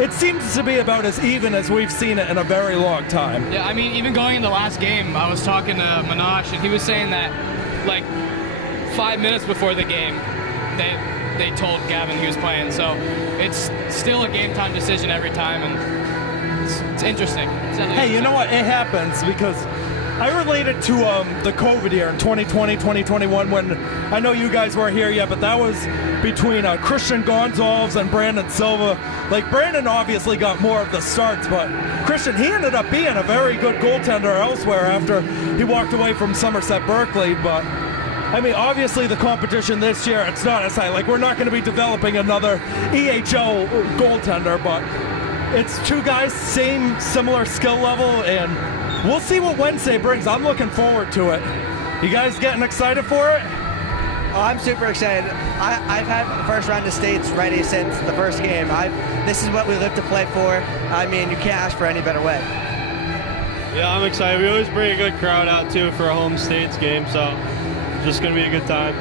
it seems to be about as even as we've seen it in a very long time. Yeah, I mean, even going into the last game, I was talking to Minosh, and he was saying that 5 minutes before the game, they told Gavin he was playing. So it's still a game time decision every time, and it's interesting. Hey, you know what? It happens because I relate it to the COVID year in 2020, 2021 when I know you guys weren't here yet, but that was between Christian Gonzalez and Brandon Silva. Brandon obviously got more of the starts, but Christian, he ended up being a very good goaltender elsewhere after he walked away from Somerset Berkley. But I mean, obviously the competition this year, it's not as high. We're not going to be developing another EHL goaltender, but it's two guys, similar skill level, and we'll see what Wednesday brings. I'm looking forward to it. You guys getting excited for it? Oh, I'm super excited. I've had first round of states ready since the first game. This is what we live to play for. I mean, you can't ask for any better way. Yeah, I'm excited. We always bring a good crowd out too for a home states game, so it's just gonna be a good time.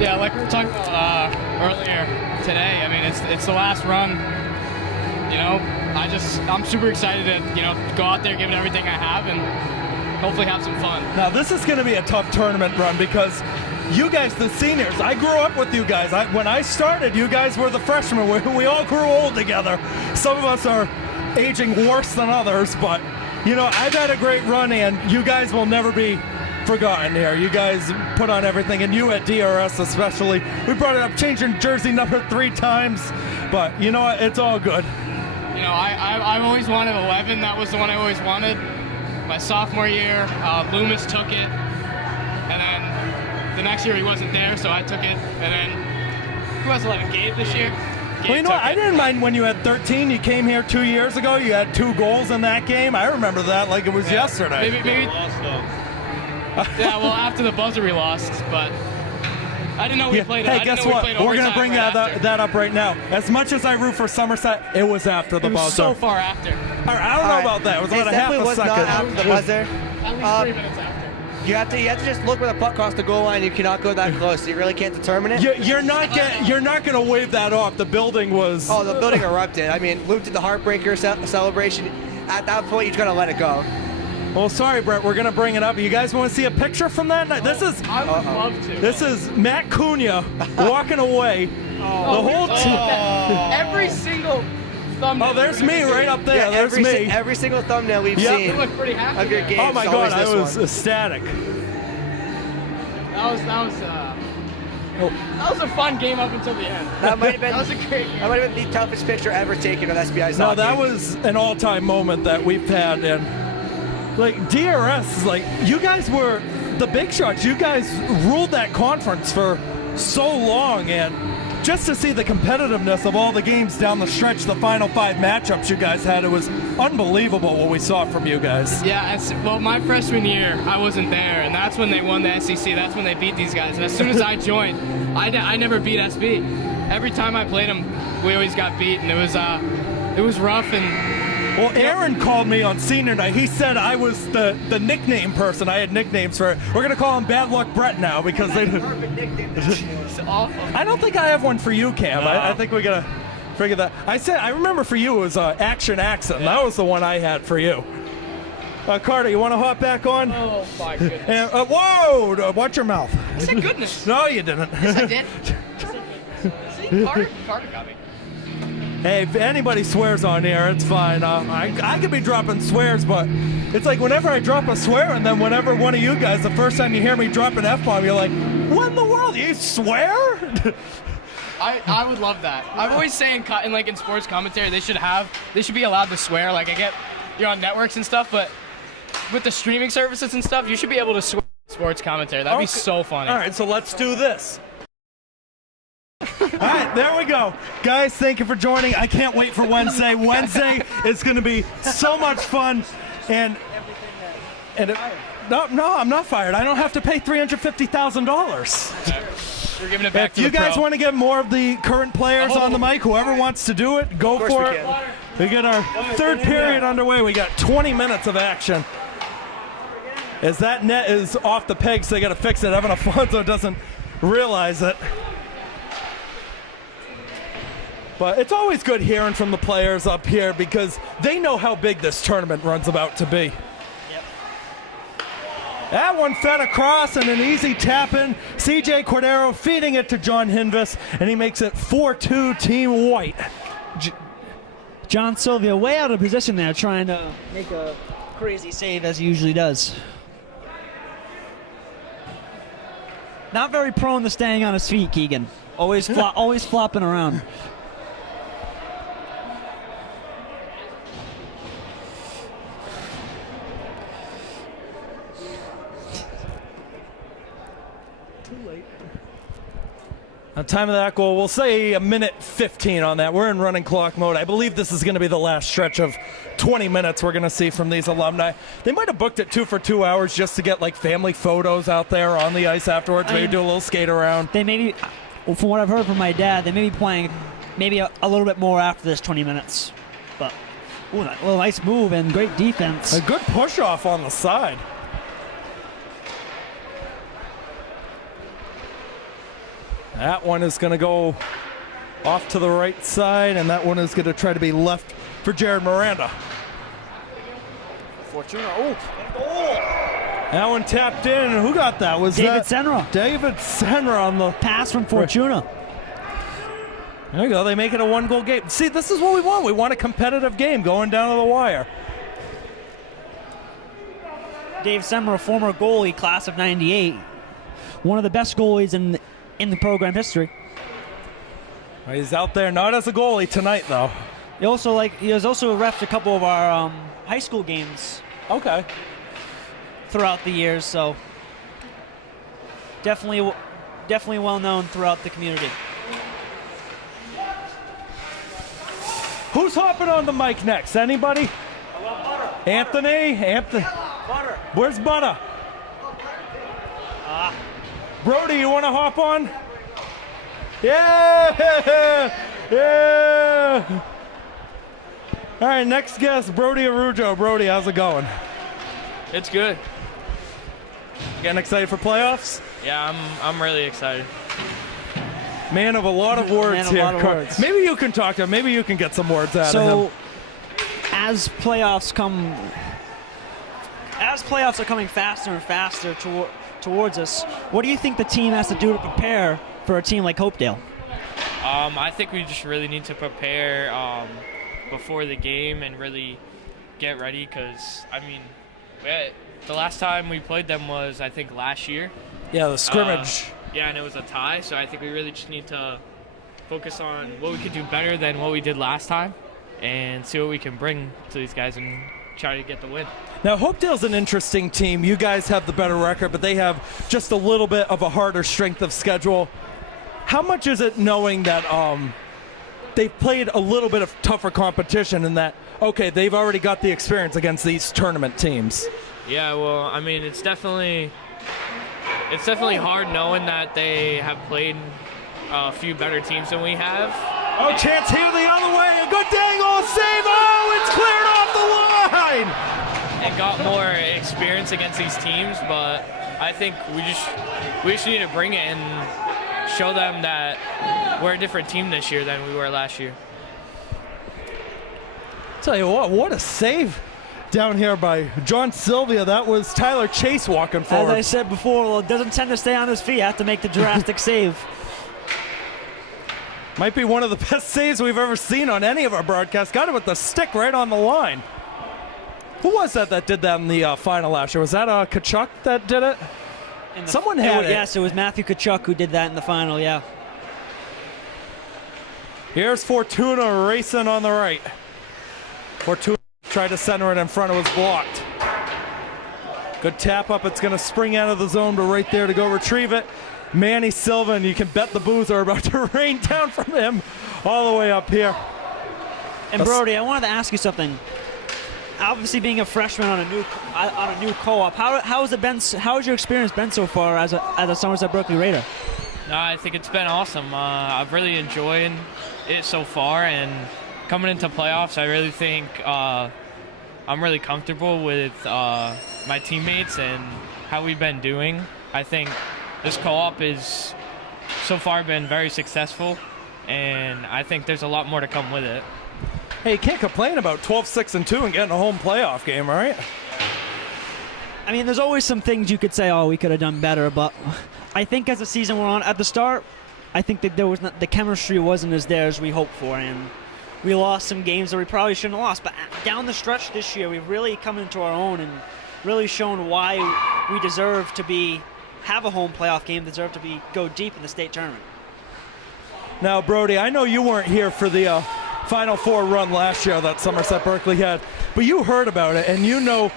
Yeah, like we were talking about earlier today. I mean, it's the last run. You know, I'm super excited to go out there, give it everything I have, and hopefully have some fun. Now this is going to be a tough tournament run because you guys, the seniors, I grew up with you guys. When I started, you guys were the freshmen. We all grew old together. Some of us are aging worse than others, but I've had a great run, and you guys will never be forgotten here. You guys put on everything, and you at DRS especially. We brought it up, changing jersey number 3 times, but you know what? It's all good. I've always wanted 11. That was the one I always wanted. My sophomore year, Loomis took it, and then the next year he wasn't there, so I took it, and then who else 11? Gabe this year? Gabe Well, I didn't mind when you had 13. You came here 2 years ago. You had 2 goals in that game. I remember that like it was yesterday. Maybe. Yeah, well, after the buzzer we lost, but I didn't know we played. Hey, guess what? We're going to bring that up right now. As much as I root for Somerset, it was after the buzzer. It was so far after. All right, I don't know about that. It was about a half a second. Not after the buzzer. At least 3 minutes after. You have to just look where the puck crossed the goal line. You cannot go that close. You really can't determine it. You're not going to wave that off. The building was. Oh, the building erupted. I mean, Luke did the heartbreaker celebration. At that point, you just gotta let it go. Well, sorry, Brett. We're gonna bring it up. You guys want to see a picture from that night? This is. I would love to. This is Matt Cunha walking away. The whole team. Every single thumbnail. Oh, there's me right up there. Yeah, there's me. Every single thumbnail we've Yep. seen You look pretty happy of your there. game. Oh my God, I was ecstatic. That was a fun game up until the end. That might have been. That was a great game. That might have been the toughest picture ever taken of SBI's No, hockey. that was an all-time moment that we've had, and like DRS, like you guys were the big shots. You guys ruled that conference for so long, and just to see the competitiveness of all the games down the stretch, the final 5 matchups you guys had, it was unbelievable what we saw from you guys. Yeah, well, my freshman year, I wasn't there, and that's when they won the SEC. That's when they beat these guys. And as soon as I joined, I never beat SB. Every time I played them, we always got beat, and it was rough. And well, Aaron called me on senior night. He said I was the nickname person. I had nicknames for it. We're gonna call him Bad Luck Brett now because they. it's awful. I don't think I have one for you, Cam. I think we gotta figure that. I remember for you it was Action Accent. Yeah. That was the one I had for you. Carter, you want to hop back on? Oh my goodness! And, whoa! Watch your mouth. I said goodness. No, you didn't. Yes, I did. See, Carter got me. Hey, if anybody swears on here, it's fine. I could be dropping swears, but it's like whenever I drop a swear, and then whenever one of you guys, the first time you hear me drop an F-bomb, you're like, what in the world? You swear? I would love that. I'm always saying in sports commentary, they should be allowed to swear. Like I get you're on networks and stuff, but with the streaming services and stuff, you should be able to swear in sports commentary. That'd be so funny. All right, so let's do this. All right, there we go. Guys, thank you for joining. I can't wait for Wednesday. Wednesday is going to be so much fun. No, I'm not fired. I don't have to pay $350,000. We're giving it back to If the you guys pro. want to get more of the current players on the mic, whoever wants to do it, go for it. We got our third period underway. We got 20 minutes of action. As that net is off the pegs, they got to fix it. Evan Afonso doesn't realize it. But it's always good hearing from the players up here because they know how big this tournament run's about to be. Yep. That one fed across and an easy tap in. CJ Cordero feeding it to John Hinvis, and he makes it 4-2 Team White. John Silvia way out of position there, trying to make a crazy save as he usually does. Not very prone to staying on his feet, Keegan. Always flopping around. The time of that goal, we'll say a minute 15 on that. We're in running clock mode. I believe this is going to be the last stretch of 20 minutes we're going to see from these alumni. They might have booked it for 2 hours just to get like family photos out there on the ice afterwards. Maybe do a little skate around. They maybe, from what I've heard from my dad, they may be playing maybe a little bit more after this 20 minutes. But, well, nice move and great defense. A good push off on the side. That one is going to go off to the right side, and that one is going to try to be left for Jared Miranda. Fortuna. Oh, that one tapped in. Who got that? Was David that Senra. David Senra on the Pass from Fortuna. There you go. They make it a 1-goal game. See, this is what we want. We want a competitive game going down to the wire. Dave Senra, former goalie, class of 98. One of the best goalies in the program history. He's out there not as a goalie tonight, though. He was also a ref a couple of our high school games. Okay. Throughout the years, so definitely well known throughout the community. Who's hopping on the mic next? Anybody? Anthony. Butter. Where's Butter? Brody, you want to hop on? Yeah! Yeah! All right, next guest, Brody Arujo. Brody, how's it going? It's good. Getting excited for playoffs? Yeah, I'm really excited. Man of a lot of words Man of here. a lot of words. Maybe you can talk to him. Maybe you can get some words out of So, him. as playoffs are coming faster and faster towards us, what do you think the team has to do to prepare for a team like Hopedale? I think we just really need to prepare before the game and really get ready because, I mean, the last time we played them was, I think, last year. Yeah, the scrimmage. Yeah, and it was a tie, so I think we really just need to focus on what we could do better than what we did last time and see what we can bring to these guys and try to get the win. Now, Hopedale's an interesting team. You guys have the better record, but they have just a little bit of a harder strength of schedule. How much is it knowing that they've played a little bit of tougher competition and that, okay, they've already got the experience against these tournament teams? Yeah, well, I mean, it's definitely hard knowing that they have played a few better teams than we have. Oh, chance here the other way. A good dangle save. Oh, it's cleared off the line. And got more experience against these teams, but I think we just need to bring it and show them that we're a different team this year than we were last year. Tell you what a save down here by John Silvia. That was Tyler Chase walking forward. As I said before, it doesn't tend to stay on his feet. Have to make the drastic save. Might be one of the best saves we've ever seen on any of our broadcasts. Got it with the stick right on the line. Who was that did that in the final last year? Was that Kachuk that did it? Someone had it. Yes, it was Matthew Kachuk who did that in the final, yeah. Here's Fortuna racing on the right. Fortuna tried to center it in front, it was blocked. Good tap up, it's gonna spring out of the zone, but right there to go retrieve it. Manny Sylvan, you can bet the boos are about to rain down from him all the way up here. And Brody, I wanted to ask you something. Obviously, being a freshman on a new co-op, how has it been? How has your experience been so far as a Somerset Berkley Raider? No, I think it's been awesome. I've really enjoyed it so far, and coming into playoffs, I really think I'm really comfortable with my teammates and how we've been doing. I think this co-op is so far been very successful, and I think there's a lot more to come with it. Hey, you can't complain about 12-6-2 and getting a home playoff game, all right? I mean, there's always some things you could say, oh, we could have done better, but I think as the season went on, at the start, I think that the chemistry wasn't as there as we hoped for, and we lost some games that we probably shouldn't have lost. But down the stretch this year, we've really come into our own and really shown why we deserve to have a home playoff game, deserve to go deep in the state tournament. Now, Brody, I know you weren't here for the Final Four run last year that Somerset Berkley had, but you heard about it, and you know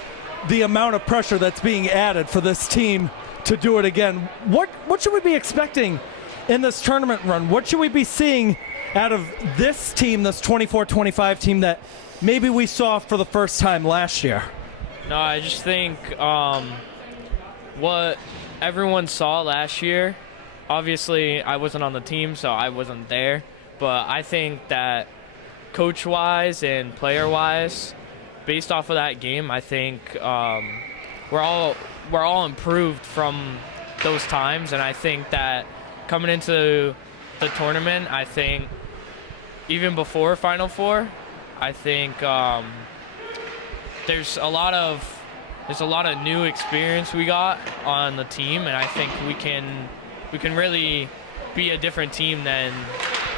the amount of pressure that's being added for this team to do it again. What should we be expecting in this tournament run? What should we be seeing out of this team, this 24-25 team that maybe we saw for the first time last year? No, I just think what everyone saw last year, obviously I wasn't on the team, so I wasn't there, but I think that coach-wise and player-wise, based off of that game, I think we're all improved from those times, and I think that coming into the tournament, I think even before Final Four, I think there's a lot of new experience we got on the team, and I think we can really be a different team than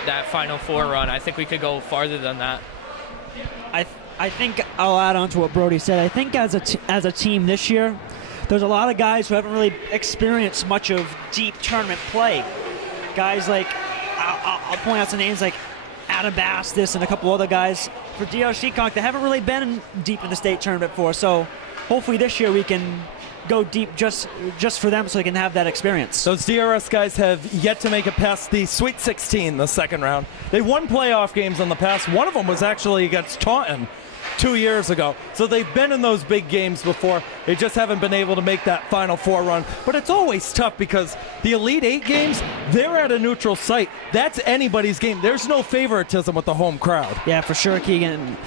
that Final Four run. I think we could go farther than that. I think I'll add on to what Brody said. I think as a team this year, there's a lot of guys who haven't really experienced much of deep tournament play. Guys like, I'll point out some names like Adam Bastis and a couple other guys for DR Seekonk that haven't really been deep in the state tournament before. So hopefully this year we can go deep just for them so they can have that experience. Those DRS guys have yet to make it past the Sweet 16, the second round. They won playoff games in the past. One of them was actually against Taunton 2 years ago. So they've been in those big games before. They just haven't been able to make that Final Four run. But it's always tough because the Elite Eight games, they're at a neutral site. That's anybody's game. There's no favoritism with the home crowd. Yeah, for sure, Keegan.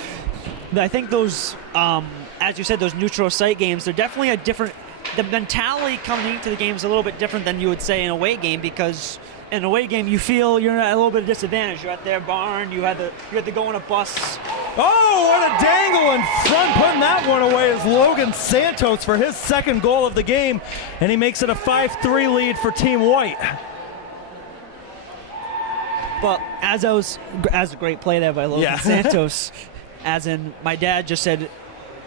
I think those, as you said, those neutral site games, they're definitely a different, the mentality coming into the game is a little bit different than you would say in a away game, because in an away game you feel you're at a little bit of disadvantage. You're at their barn, you had to go on a bus. Oh, what a dangle in front. Putting that one away is Logan Santos for his second goal of the game, and he makes it a 5-3 lead for Team White. But as a great play there by Logan Santos, as in my dad just said,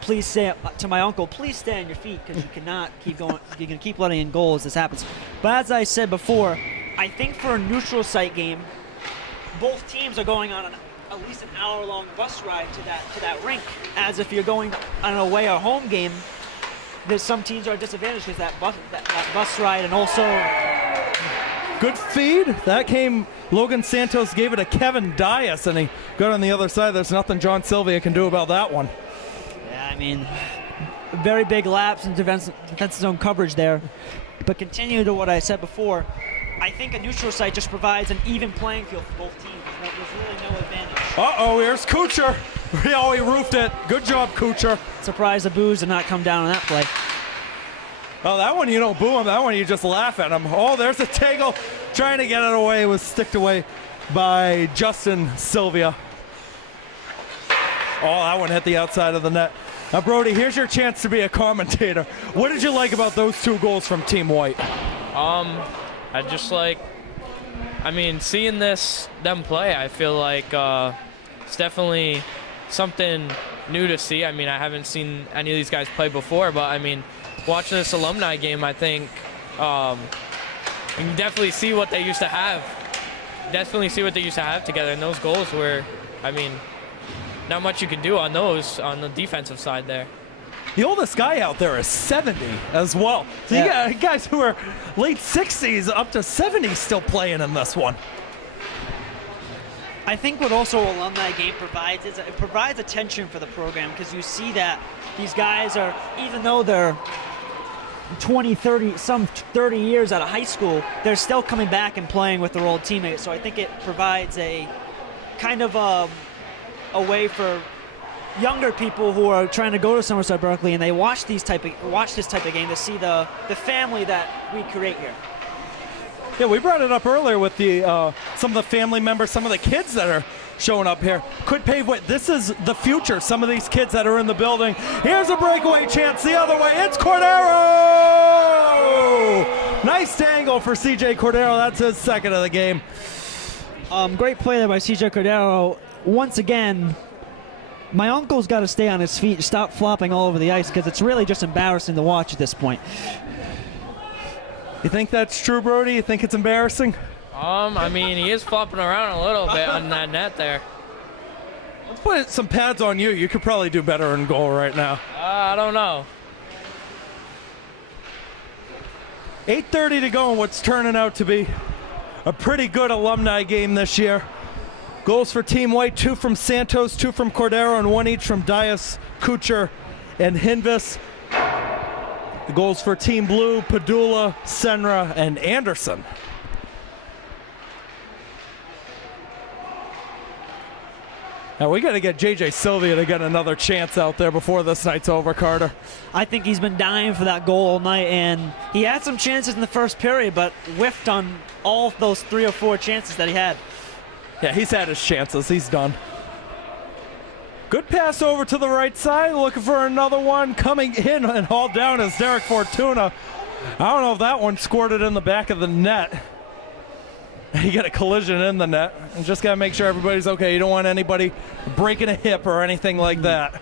please say to my uncle, please stay on your feet because you cannot keep going. You're going to keep letting in goals. This happens. But as I said before, I think for a neutral site game, both teams are going on at least an hour-long bus ride to that rink. As if you're going on an away or home game, there's some teams are disadvantaged because that bus ride, and also good feed. That came. Logan Santos gave it to Kevin Dias, and he got on the other side. There's nothing John Silvia can do about that one. Yeah, I mean, very big lapse in defensive zone coverage there. But continue to what I said before, I think a neutral site just provides an even playing field for both teams. There's really no advantage. Uh-oh, here's Kuchar. Oh, he roofed it. Good job, Kuchar. Surprised the boos did not come down on that play. Oh, that one you don't boo him. That one you just laugh at him. Oh, there's a tangle. Trying to get it away. It was sticked away by Justin Silvia. Oh, that one hit the outside of the net. Now, Brody, here's your chance to be a commentator. What did you like about those two goals from Team White? I just like, seeing them play, I feel like it's definitely something new to see. I haven't seen any of these guys play before, but watching this alumni game, I think you can definitely see what they used to have. Definitely see what they used to have together, and those goals were, not much you can do on those on the defensive side there. The oldest guy out there is 70 as well. So you got guys who are late 60s up to 70 still playing in this one. I think what also alumni game provides is it provides attention for the program, because you see that these guys are, even though they're 20, 30, some 30 years out of high school, they're still coming back and playing with their old teammates. So I think it provides a kind of a way for younger people who are trying to go to Somerset Berkley and they watch this type of game to see the family that we create here. Yeah, we brought it up earlier with the some of the family members, some of the kids that are showing up here. Could pave way. This is the future. Some of these kids that are in the building. Here's a breakaway chance the other way. It's Cordero! Nice dangle for CJ Cordero. That's his second of the game. Great play there by CJ Cordero. Once again, my uncle's got to stay on his feet, stop flopping all over the ice, because it's really just embarrassing to watch at this point. You think that's true, Brody? You think it's embarrassing? He is flopping around a little bit on that net there. Let's put some pads on you. You could probably do better in goal right now. I don't know. 8:30 to go in what's turning out to be a pretty good alumni game this year. Goals for Team White, 2 from Santos, 2 from Cordero, and 1 each from Dias, Kucher, and Hinvis. The goals for Team Blue, Padula, Senra, and Anderson. Now we got to get JJ Silvia to get another chance out there before this night's over, Carter. I think he's been dying for that goal all night, and he had some chances in the first period, but whiffed on all those 3 or 4 chances that he had. Yeah, he's had his chances. He's done. Good pass over to the right side, looking for another one. Coming in and hauled down is Derek Fortuna. I don't know if that one squirted in the back of the net. You get a collision in the net. And just got to make sure everybody's okay. You don't want anybody breaking a hip or anything like that.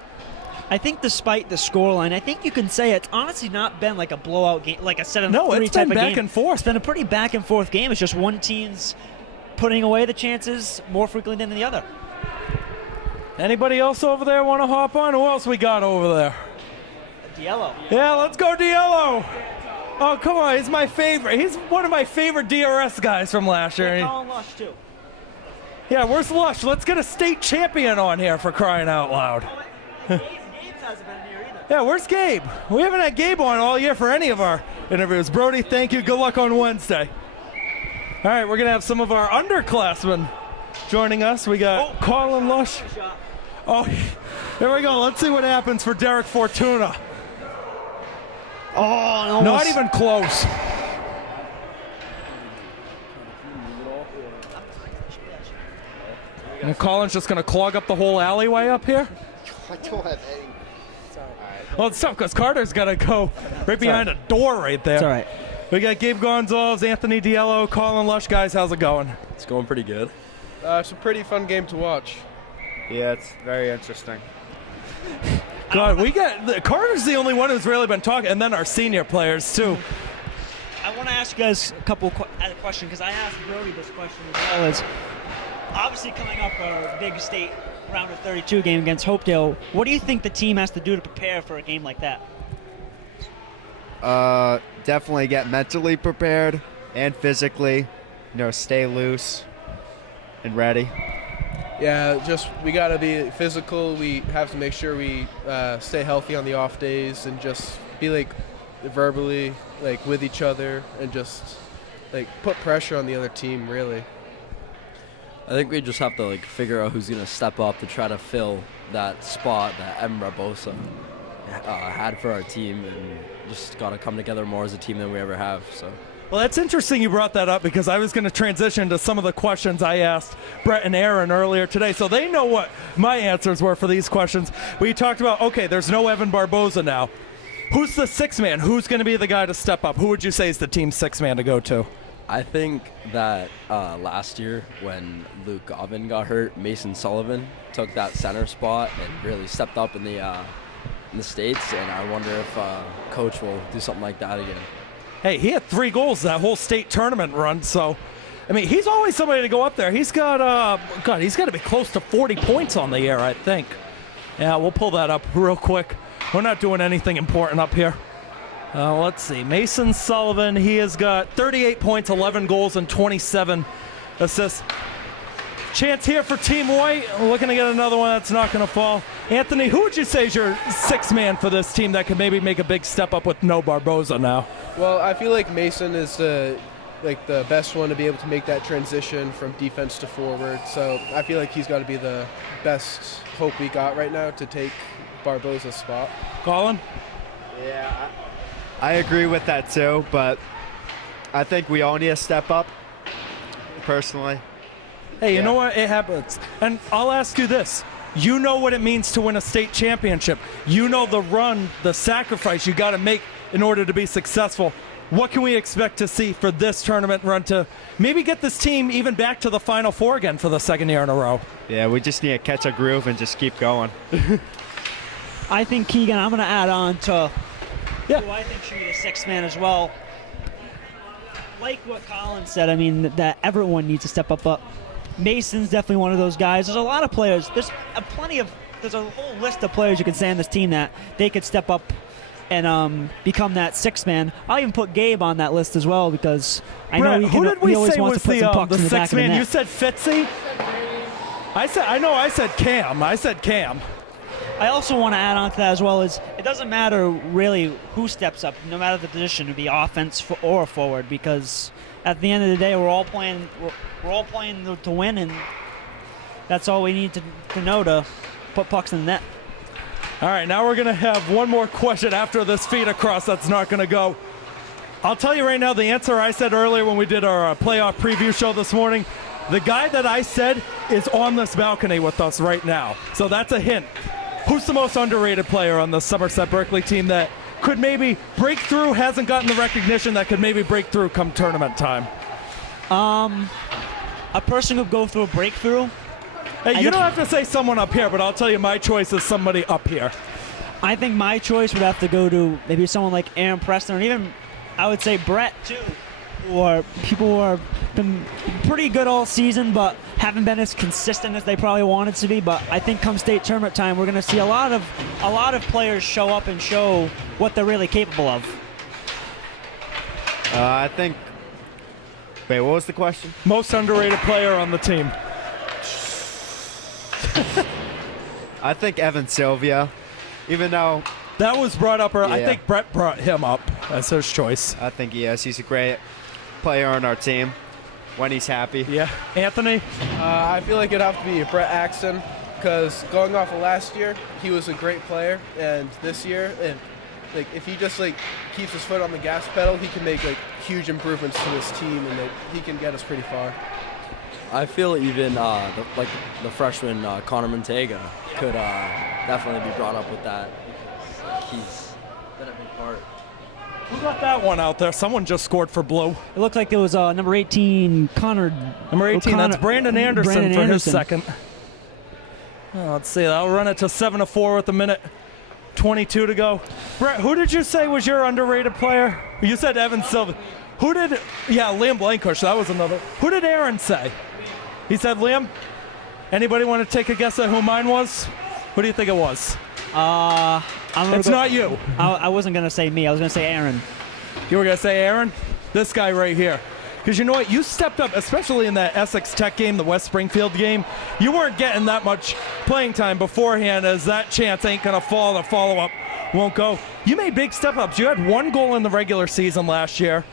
I think despite the scoreline, I think you can say it's honestly not been like a blowout game, like a 7-3 type of game. No, it's been back and forth. It's been a pretty back and forth game. It's just one team's putting away the chances more frequently than the other. Anybody else over there want to hop on? Who else we got over there? Diallo. Yeah, let's go Diallo. Oh, come on. He's my favorite. He's one of my favorite DRS guys from last year. Colin Lush, too. Yeah, where's Lush? Let's get a state champion on here for crying out loud. Gabe hasn't been here either. Yeah, where's Gabe? We haven't had Gabe on all year for any of our interviews. Brody, thank you. Good luck on Wednesday. All right, we're going to have some of our underclassmen joining us. We got Colin Lush. Oh, here we go. Let's see what happens for Derek Fortuna. Oh, not even close. And Colin's just going to clog up the whole alleyway up here. I don't have any. Well, it's tough because Carter's got to go right behind a door right there. It's all right. We got Gabe Gonzalez, Anthony Diallo, Colin Lush. Guys, how's it going? It's going pretty good. It's a pretty fun game to watch. Yeah, it's very interesting. God, Carter's the only one who's really been talking, and then our senior players too. I want to ask you guys a couple questions because I asked Brody this question as well. Is obviously coming up our big state round of 32 game against Hopedale. What do you think the team has to do to prepare for a game like that? Definitely get mentally prepared and physically, stay loose and ready. Yeah, just we got to be physical. We have to make sure we stay healthy on the off days and just be verbally with each other and just put pressure on the other team, really. I think we just have to figure out who's going to step up to try to fill that spot that Evan Barbosa had for our team, and just got to come together more as a team than we ever have. So. Well, that's interesting you brought that up because I was going to transition to some of the questions I asked Brett and Aaron earlier today. So they know what my answers were for these questions. We talked about, okay, there's no Evan Barbosa now. Who's the sixth man? Who's going to be the guy to step up? Who would you say is the team's sixth man to go to? I think that last year when Luke Govin got hurt, Mason Sullivan took that center spot and really stepped up in the States, and I wonder if Coach will do something like that again. Hey, he had 3 goals that whole state tournament run, so, I mean, he's always somebody to go up there. He's got, he's got to be close to 40 points on the year, I think. Yeah, we'll pull that up real quick. We're not doing anything important up here. Let's see. Mason Sullivan, he has got 38 points, 11 goals, and 27 assists. Chance here for Team White. Looking to get another one that's not going to fall. Anthony, who would you say is your sixth man for this team that could maybe make a big step up with no Barbosa now? Well, I feel like Mason is the best one to be able to make that transition from defense to forward. So I feel like he's got to be the best hope we got right now to take Barbosa's spot. Colin? Yeah, I agree with that too, but I think we all need to step up, personally. Hey, you know what? It happens. And I'll ask you this. You know what it means to win a state championship. You know the run, the sacrifice you got to make in order to be successful. What can we expect to see for this tournament run to maybe get this team even back to the Final Four again for the second year in a row? Yeah, we just need to catch a groove and just keep going. I think, Keegan, I'm going to add on to who I think should be the sixth man as well. Like what Colin said, I mean, that everyone needs to step up. Mason's definitely one of those guys. There's a lot of players. There's a whole list of players you could say on this team that they could step up become that sixth man. I'll even put Gabe on that list as well because I Brett, know who did we he always say wants was to put some pucks the in the back sixth of the man? net. You said Fitzy? I said Cam. I said Cam. I also want to add on to that as well is it doesn't matter really who steps up, no matter the position, to be offense or forward, because at the end of the day we're all playing to win, and that's all we need to know to put pucks in the net. All right, now we're going to have one more question after this feed across that's not going to go. I'll tell you right now the answer I said earlier when we did our playoff preview show this morning. The guy that I said is on this balcony with us right now. So that's a hint. Who's the most underrated player on the Somerset Berkley team that could maybe break through, hasn't gotten the recognition that could maybe break through come tournament time? A person who go through a breakthrough. Hey, you don't have to say someone up here, but I'll tell you my choice is somebody up here. I think my choice would have to go to maybe someone like Aaron Preston, or even I would say Brett too, or people who have been pretty good all season but haven't been as consistent as they probably wanted to be. But I think come state tournament time, we're going to see a lot of players show up and show what they're really capable of. I think. Wait, what was the question? Most underrated player on the team. I think Evan Silvia, even though that was brought up. I Yeah. think Brett brought him up as his choice. I think he is. He's a great player on our team when he's happy. Yeah. Anthony? I feel like it'd have to be Brett Axton because going off of last year, he was a great player, and this year, and like if he just like keeps his foot on the gas pedal, he can make like huge improvements to this team, and he can get us pretty far. I feel even the freshman Connor Montega could definitely be brought up with that. He's been a big part. Who got that one out there? Someone just scored for Blue. It looked like it was number 18, Connor. Number 18, that's Brandon Anderson Brandon for Anderson. his second. Let's see, that'll run it to 7-4 with a minute 22 to go. Brett, who did you say was your underrated player? You said Evan Silva. Liam Blankush, that was another. Who did Aaron say? He said Liam? Anybody want to take a guess at who mine was? Who do you think it was? It's not you. I wasn't going to say me. I was going to say Aaron. You were going to say Aaron? This guy right here. Because you know what? You stepped up, especially in that Essex Tech game, the West Springfield game. You weren't getting that much playing time beforehand, as that chance ain't going to fall. The follow-up won't go. You made big step-ups. You had one goal in the regular season last year,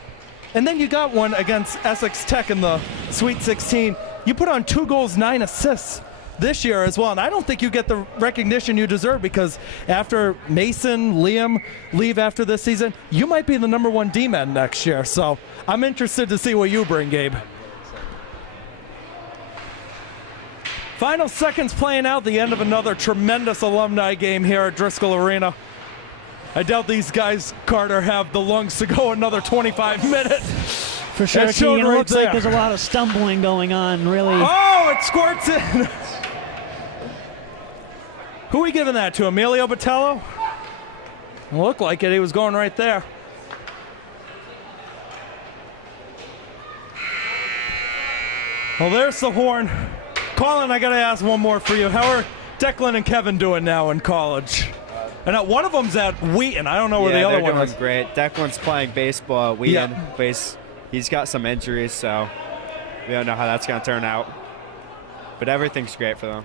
and then you got one against Essex Tech in the Sweet 16. You put on 2 goals, 9 assists this year as well, and I don't think you get the recognition you deserve, because after Mason, Liam leave after this season, you might be the number 1 D-man next year. So I'm interested to see what you bring, Gabe. Final seconds playing out, the end of another tremendous alumni game here at Driscoll Arena. I doubt these guys, Carter, have the lungs to go another 25 minutes. For sure, That showed Keegan. right It looks there. like there's a lot of stumbling going on, really. Oh, it squirts in. Who are we giving that to? Emilio Botello? Looked like it. He was going right there. Well, there's the horn. Colin, I got to ask one more for you. How are Declan and Kevin doing now in college? And one of them's at Wheaton. I don't know where the other one is. They're doing great. Declan's playing baseball at Wheaton. But he's got some injuries, so we don't know how that's going to turn out. But everything's great for them.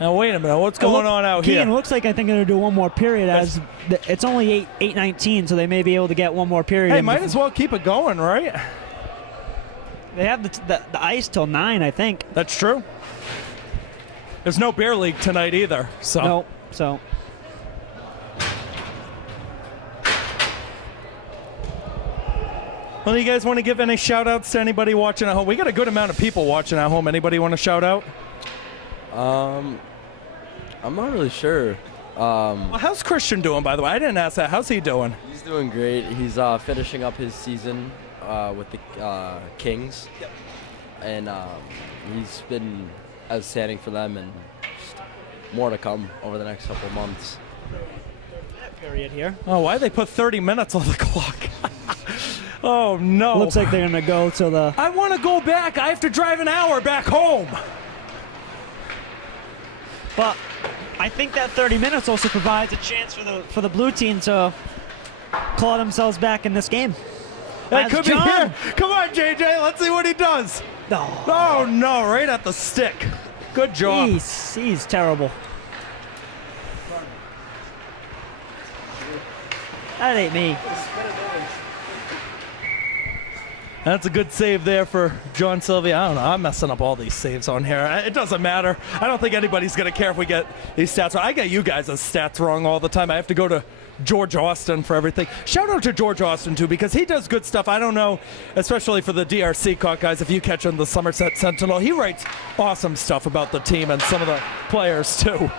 Now, wait a minute. What's going on out Keegan, here? looks like I think they're going to do one more period, as it's only 8:19, so they may be able to get one more period. Hey, might as well keep it going, right? They have the ice till 9, I think. That's true. There's no beer league tonight either. So. No, so. Well, you guys want to give any shout-outs to anybody watching at home? We got a good amount of people watching at home. Anybody want to shout out? I'm not really sure. Well, how's Christian doing, by the way? I didn't ask that. How's he doing? He's doing great. He's finishing up his season with the Kings. Yep. And he's been outstanding for them, and just more to come over the next couple of months. Period here. Oh, why they put 30 minutes on the clock? Oh, no. Looks like they're going to go to the... I want to go back. I have to drive an hour back home. But I think that 30 minutes also provides a chance for the blue team to claw themselves back in this game. That could be here. Come on, JJ. Let's see what he does. No. Oh, no. Right at the stick. Good job. He's terrible. That ain't me. That's a good save there for John Silvia. I don't know. I'm messing up all these saves on here. It doesn't matter. I don't think anybody's going to care if we get these stats wrong. I get you guys' stats wrong all the time. I have to go to George Austin for everything. Shout out to George Austin, too, because he does good stuff. I don't know, especially for the DRC caught guys, if you catch him the Somerset Sentinel, he writes awesome stuff about the team and some of the players, too.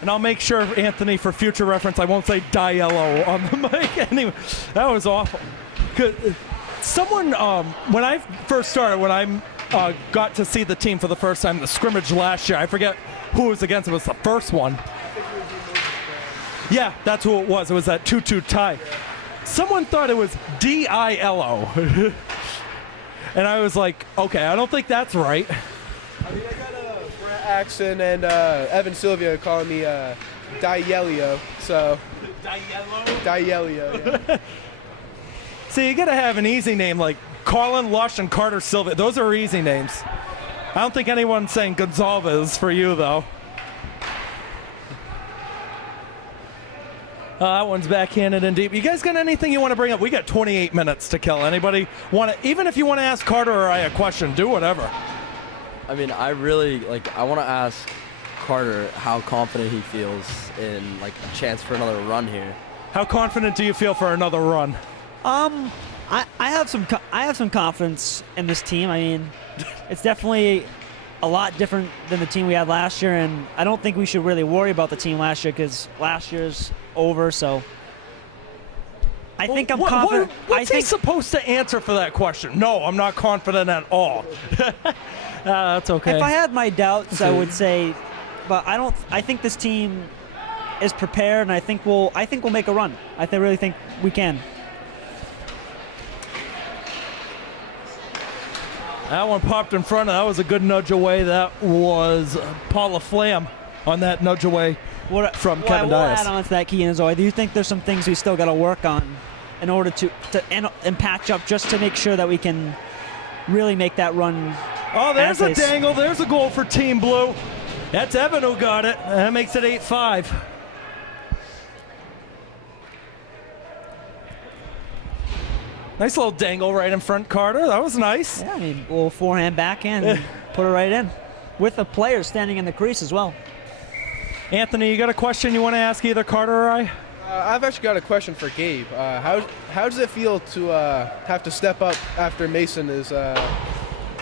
And I'll make sure, Anthony, for future reference, I won't say Diello on the mic. Anyway, that was awful. Someone, when I first started, when I got to see the team for the first time, the scrimmage last year, I forget who it was against. It was the first one. Yeah, that's who it was. It was that 2-2 tie. Someone thought it was D-I-L-O. And I was like, okay, I don't think that's right. I mean, I got Brett Axon and Evan Silvia calling me Dielio, so. Dielio, yeah. See, you got to have an easy name like Colin Lush and Carter Silvia. Those are easy names. I don't think anyone's saying Gonzalez for you, though. That one's backhanded and deep. You guys got anything you want to bring up? We got 28 minutes to kill. Anybody want to, even if you want to ask Carter or I a question, do whatever. I mean, I really, I want to ask Carter how confident he feels in, a chance for another run here. How confident do you feel for another run? I have some confidence in this team. I mean, it's definitely a lot different than the team we had last year, and I don't think we should really worry about the team last year because last year's over. So I think I'm confident. What's he supposed to answer for that question? No, I'm not confident at all. That's okay. If I had my doubts, I would say, but I don't. I think this team is prepared, and I think we'll make a run. I really think we can. That one popped in front. That was a good nudge away. That was Paula Flam on that nudge away from Kevin Dias. We'll add on to that, Keegan, as well. Do you think there's some things we still got to work on in order to patch up just to make sure that we can really make that run? Oh, there's a dangle. There's a goal for Team Blue. That's Evan who got it. That makes it 8-5. Nice little dangle right in front, Carter. That was nice. Yeah, I mean, a little forehand backhand and put it right in. With the player standing in the crease as well. Anthony, you got a question you want to ask either Carter or I? I've actually got a question for Gabe. How does it feel to have to step up after Mason is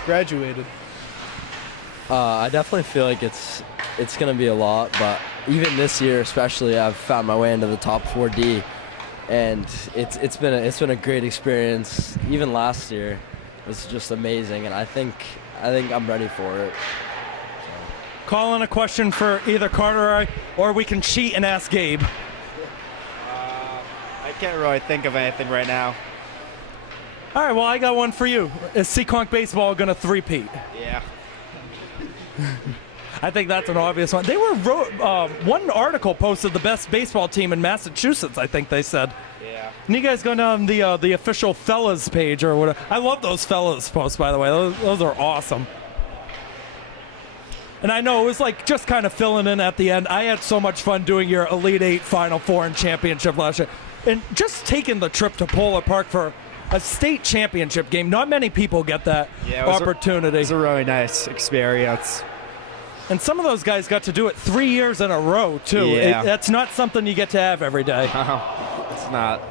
graduated? I definitely feel like it's going to be a lot, but even this year especially, I've found my way into the top 4D. And it's been a great experience. Even last year was just amazing, and I think I'm ready for it. Call in a question for either Carter or I, or we can cheat and ask Gabe. I can't really think of anything right now. All right, well, I got one for you. Is Seekonk baseball going to three-peat? Yeah. I think that's an obvious one. They were one article posted the best baseball team in Massachusetts, I think they said. Yeah. And you guys go down the official fellas page or whatever. I love those fellas posts, by the way. Those are awesome. And I know it was just kind of filling in at the end. I had so much fun doing your Elite Eight, Final Four, and championship last year. And just taking the trip to Polar Park for a state championship game. Not many people get that opportunity. It was a really nice experience. And some of those guys got to do it 3 years in a row, too. Yeah. That's not something you get to have every day. It's not.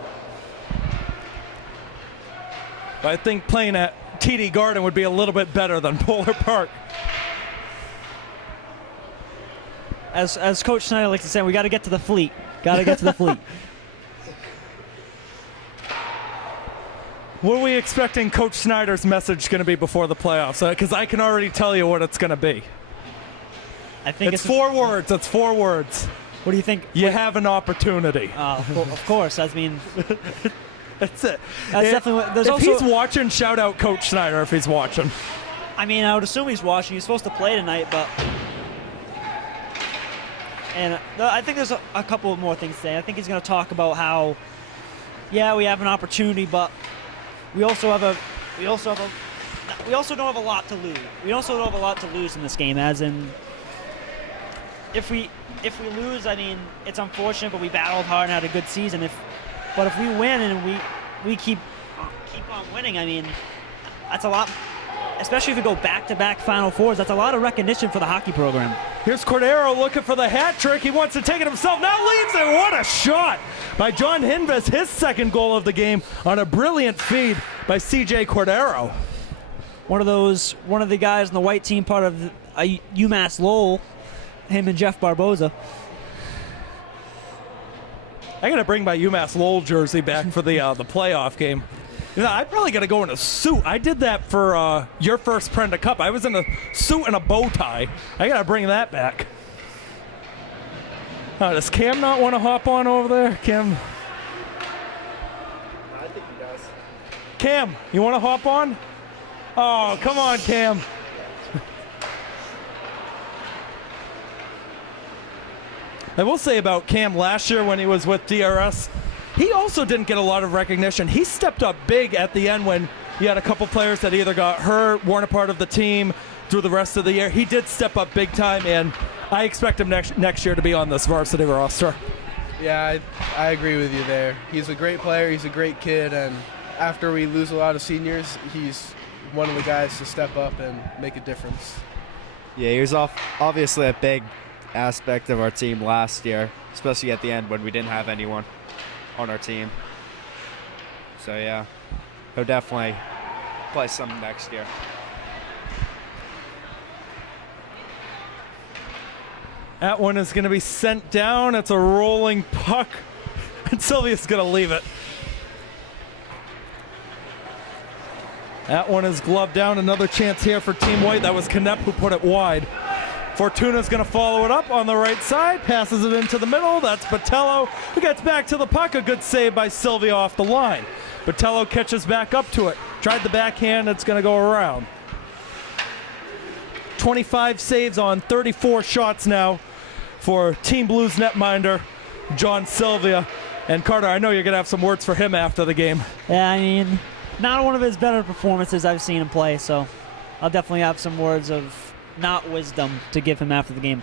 But I think playing at TD Garden would be a little bit better than Polar Park. As Coach Snyder likes to say, we got to get to the fleet. Got to get to the fleet. What are we expecting Coach Snyder's message going to be before the playoffs? Because I can already tell you what it's going to be. I think it's 4 words. It's 4 words. What do you think? You have an opportunity. Well, of course. I mean, that's it. That's definitely what. If he's watching, shout out Coach Snyder if he's watching. I mean, I would assume he's watching. He's supposed to play tonight, but... And I think there's a couple more things to say. I think he's going to talk about how, yeah, we have an opportunity, but we also don't have a lot to lose. We also don't have a lot to lose in this game, as in, if we lose, I mean, it's unfortunate, but we battled hard and had a good season. But if we win and we keep on winning, I mean, that's a lot. Especially if we go back-to-back Final Fours, that's a lot of recognition for the hockey program. Here's Cordero looking for the hat trick. He wants to take it himself. Now leaves it. What a shot by John Hinves, his second goal of the game on a brilliant feed by C.J. Cordero. One of the guys in the white team, part of UMass Lowell, him and Jeff Barboza. I got to bring my UMass Lowell jersey back for the playoff game. You know, I probably got to go in a suit. I did that for your first Prenda Cup. I was in a suit and a bow tie. I got to bring that back. Does Cam not want to hop on over there? Cam? I think he does. Cam, you want to hop on? Oh, come on, Cam. I will say about Cam last year when he was with DRS, he also didn't get a lot of recognition. He stepped up big at the end when you had a couple players that either got hurt, weren't a part of the team through the rest of the year. He did step up big time, and I expect him next year to be on this varsity roster. Yeah, I agree with you there. He's a great player. He's a great kid, and after we lose a lot of seniors, he's one of the guys to step up and make a difference. Yeah, he was obviously a big aspect of our team last year, especially at the end when we didn't have anyone on our team. So yeah, he'll definitely play some next year. That one is going to be sent down. It's a rolling puck, and Silvia's going to leave it. That one is gloved down. Another chance here for Team White. That was Knepp who put it wide. Fortuna's going to follow it up on the right side, passes it into the middle. That's Botello, who gets back to the puck. A good save by Silvia off the line. Botello catches back up to it. Tried the backhand. It's going to go around. 25 saves on 34 shots now for Team Blues netminder John Silvia. And Carter, I know you're going to have some words for him after the game. Yeah, I mean, not one of his better performances I've seen him play, so I'll definitely have some words of not wisdom to give him after the game.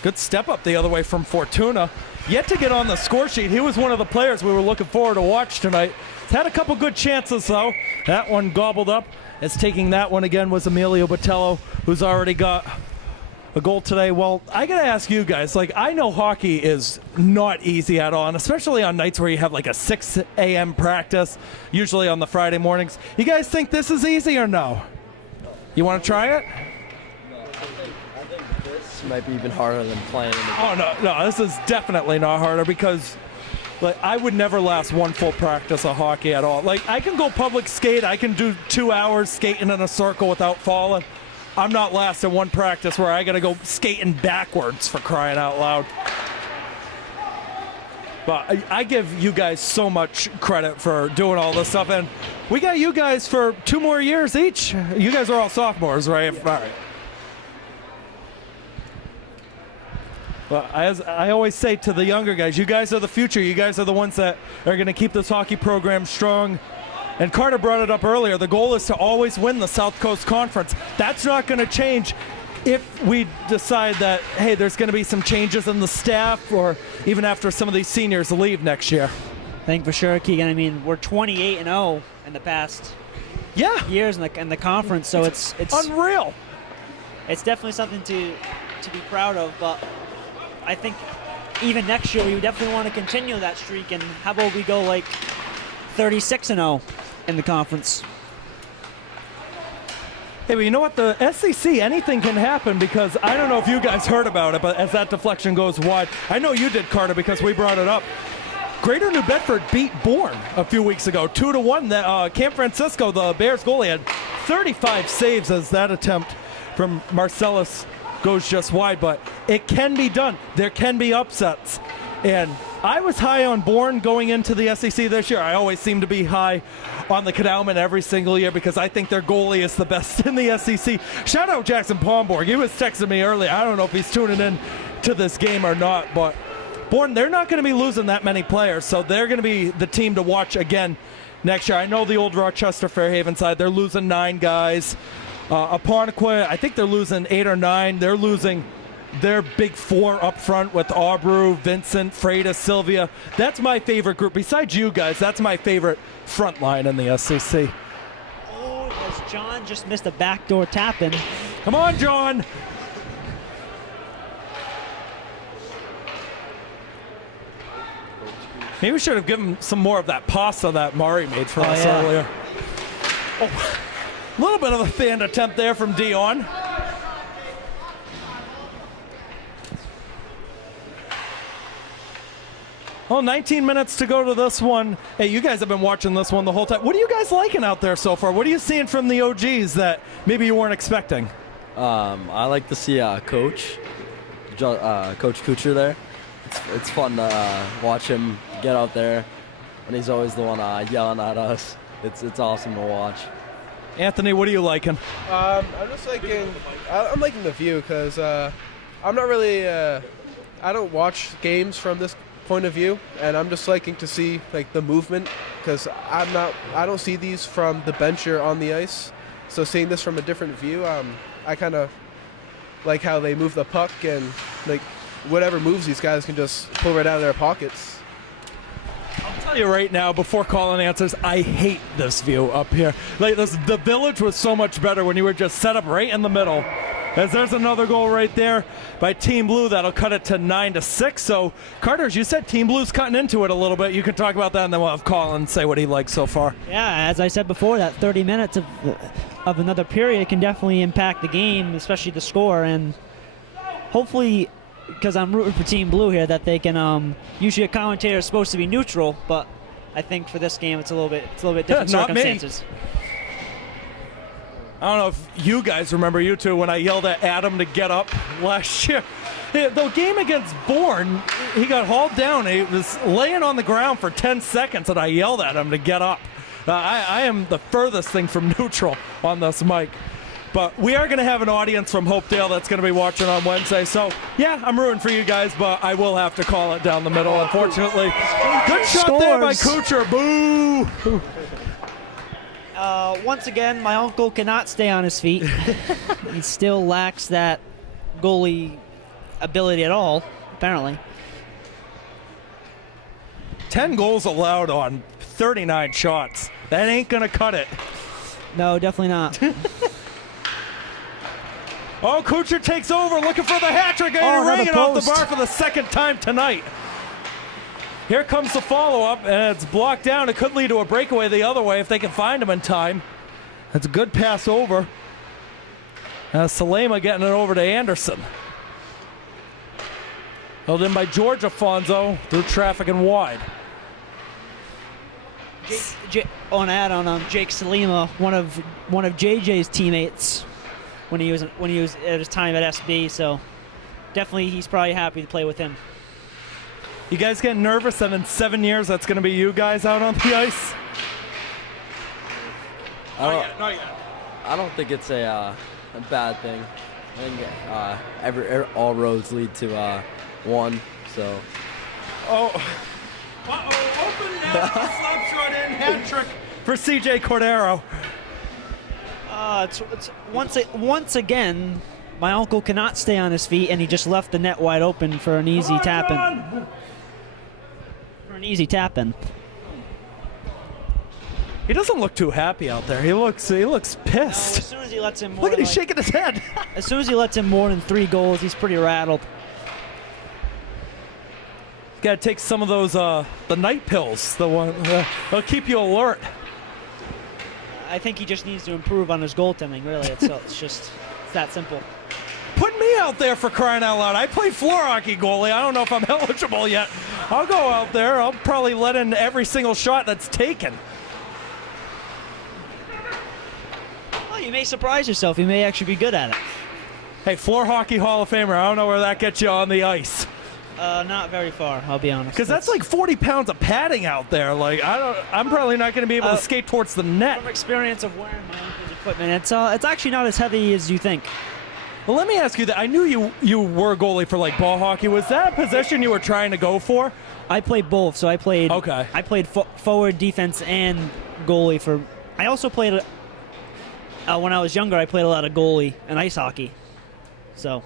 Good step up the other way from Fortuna. Yet to get on the score sheet. He was one of the players we were looking forward to watch tonight. He's had a couple good chances, though. That one gobbled up. As taking that one again was Emilio Botello, who's already got a goal today. Well, I got to ask you guys, like, I know hockey is not easy at all, and especially on nights where you have like a 6 a.m. practice, usually on the Friday mornings. You guys think this is easy or no? You want to try it? I think this might be even harder than playing in the game. Oh, no, this is definitely not harder because like I would never last one full practice of hockey at all. Like, I can go public skate, I can do 2 hours skating in a circle without falling. I'm not lasting one practice where I got to go skating backwards, for crying out loud. But I give you guys so much credit for doing all this stuff. And we got you guys for 2 more years each. You guys are all sophomores, right? Yeah. All right. But as I always say to the younger guys, you guys are the future. You guys are the ones that are going to keep this hockey program strong. And Carter brought it up earlier. The goal is to always win the South Coast Conference. That's not going to change if we decide that, hey, there's going to be some changes in the staff or even after some of these seniors leave next year. I think for sure, Keegan. I mean, we're 28-0 in the past years in the conference, so it's unreal. It's definitely something to be proud of, but I think even next year we definitely want to continue that streak, and how about we go like 36-0 in the conference. Hey, but you know what? The SEC, anything can happen because I don't know if you guys heard about it, but as that deflection goes wide, I know you did, Carter, because we brought it up. Greater New Bedford beat Bourne a few weeks ago, 2-1. Camp Francisco, the Bears goalie, had 35 saves as that attempt from Marcellus goes just wide, but it can be done. There can be upsets. And I was high on Bourne going into the SEC this year. I always seem to be high on the Cadalman every single year because I think their goalie is the best in the SEC. Shout out Jackson Pomborg. He was texting me earlier. I don't know if he's tuning in to this game or not, but Bourne, they're not going to be losing that many players, so they're going to be the team to watch again next year. I know the old Rochester Fairhaven side, they're losing 9 guys. Apponequet, I think they're losing 8 or 9. They're losing their big 4 up front with Aubrew, Vincent, Freitas, Silvia. That's my favorite group. Besides you guys, that's my favorite front line in the SEC. Oh, as John just missed a backdoor tap in. Come on, John. Maybe we should have given some more of that pasta that Mari made for us earlier. Oh, a little bit of a fan attempt there from Dion. Oh, 19 minutes to go to this one. Hey, you guys have been watching this one the whole time. What are you guys liking out there so far? What are you seeing from the OGs that maybe you weren't expecting? I like to see Coach Kuchar there. It's fun to watch him get out there, and he's always the one yelling at us. It's awesome to watch. Anthony, what are you liking? I'm just liking. I'm liking the view because I'm not really. I don't watch games from this point of view, and I'm just liking to see like the movement because I don't see these from the bench or on the ice. So seeing this from a different view, I kind of like how they move the puck and like whatever moves these guys can just pull right out of their pockets. I'll tell you right now, before Colin answers, I hate this view up here. Like the Village was so much better when you were just set up right in the middle. As there's another goal right there by Team Blue, that'll cut it to 9-6. So, Carter, you said Team Blue's cutting into it a little bit. You can talk about that, and then we'll have Colin say what he likes so far. Yeah, as I said before, that 30 minutes of another period can definitely impact the game, especially the score. And hopefully, because I'm rooting for Team Blue here, that they can. Usually, a commentator is supposed to be neutral, but I think for this game, it's a little bit different circumstances. I don't know if you guys remember, you two, when I yelled at Adam to get up last year. The game against Bourne, he got hauled down. He was laying on the ground for 10 seconds, and I yelled at him to get up. I am the furthest thing from neutral on this mic. But we are going to have an audience from Hopedale that's going to be watching on Wednesday. So, yeah, I'm rooting for you guys, but I will have to call it down the middle, unfortunately. Good shot there by Kuchar. Boo! Once again, my uncle cannot stay on his feet. He still lacks that goalie ability at all, apparently. 10 goals allowed on 39 shots. That ain't going to cut it. No, definitely not. Oh, Kuchar takes over, looking for the hat trick, and ringing off the bar for the second time tonight. Here comes the follow-up, and it's blocked down. It could lead to a breakaway the other way if they can find him in time. That's a good pass over. Salema getting it over to Anderson. Held in by George Afonso through traffic and wide. On Jake Salema, one of JJ's teammates when he was at his time at SB. So definitely, he's probably happy to play with him. You guys getting nervous that in 7 years that's going to be you guys out on the ice? Not yet. I don't think it's a bad thing. I think all roads lead to one. So. Oh. Open net, slap shot in, hat trick for CJ Cordero. It's once again, my uncle cannot stay on his feet, and he just left the net wide open for an easy tap-in. He doesn't look too happy out there. He looks pissed. As soon as he lets him look at him shaking his head. As soon as he lets him more than 3 goals, he's pretty rattled. Got to take some of those the night pills. They'll keep you alert. I think he just needs to improve on his goaltending. Really, it's that simple. Put me out there, for crying out loud. I play floor hockey goalie. I don't know if I'm eligible yet. I'll go out there. I'll probably let in every single shot that's taken. Well, you may surprise yourself. You may actually be good at it. Hey, floor hockey Hall of Famer. I don't know where that gets you on the ice. Not very far, I'll be honest. Because that's like 40 pounds of padding out there. Like I'm probably not going to be able to skate towards the net. From experience of wearing my own equipment, it's actually not as heavy as you think. Well, let me ask you that. I knew you were a goalie for like ball hockey. Was that a position you were trying to go for? I played both, so I played. Okay. I played forward, defense, and goalie for. I also played. When I was younger, I played a lot of goalie and ice hockey. So.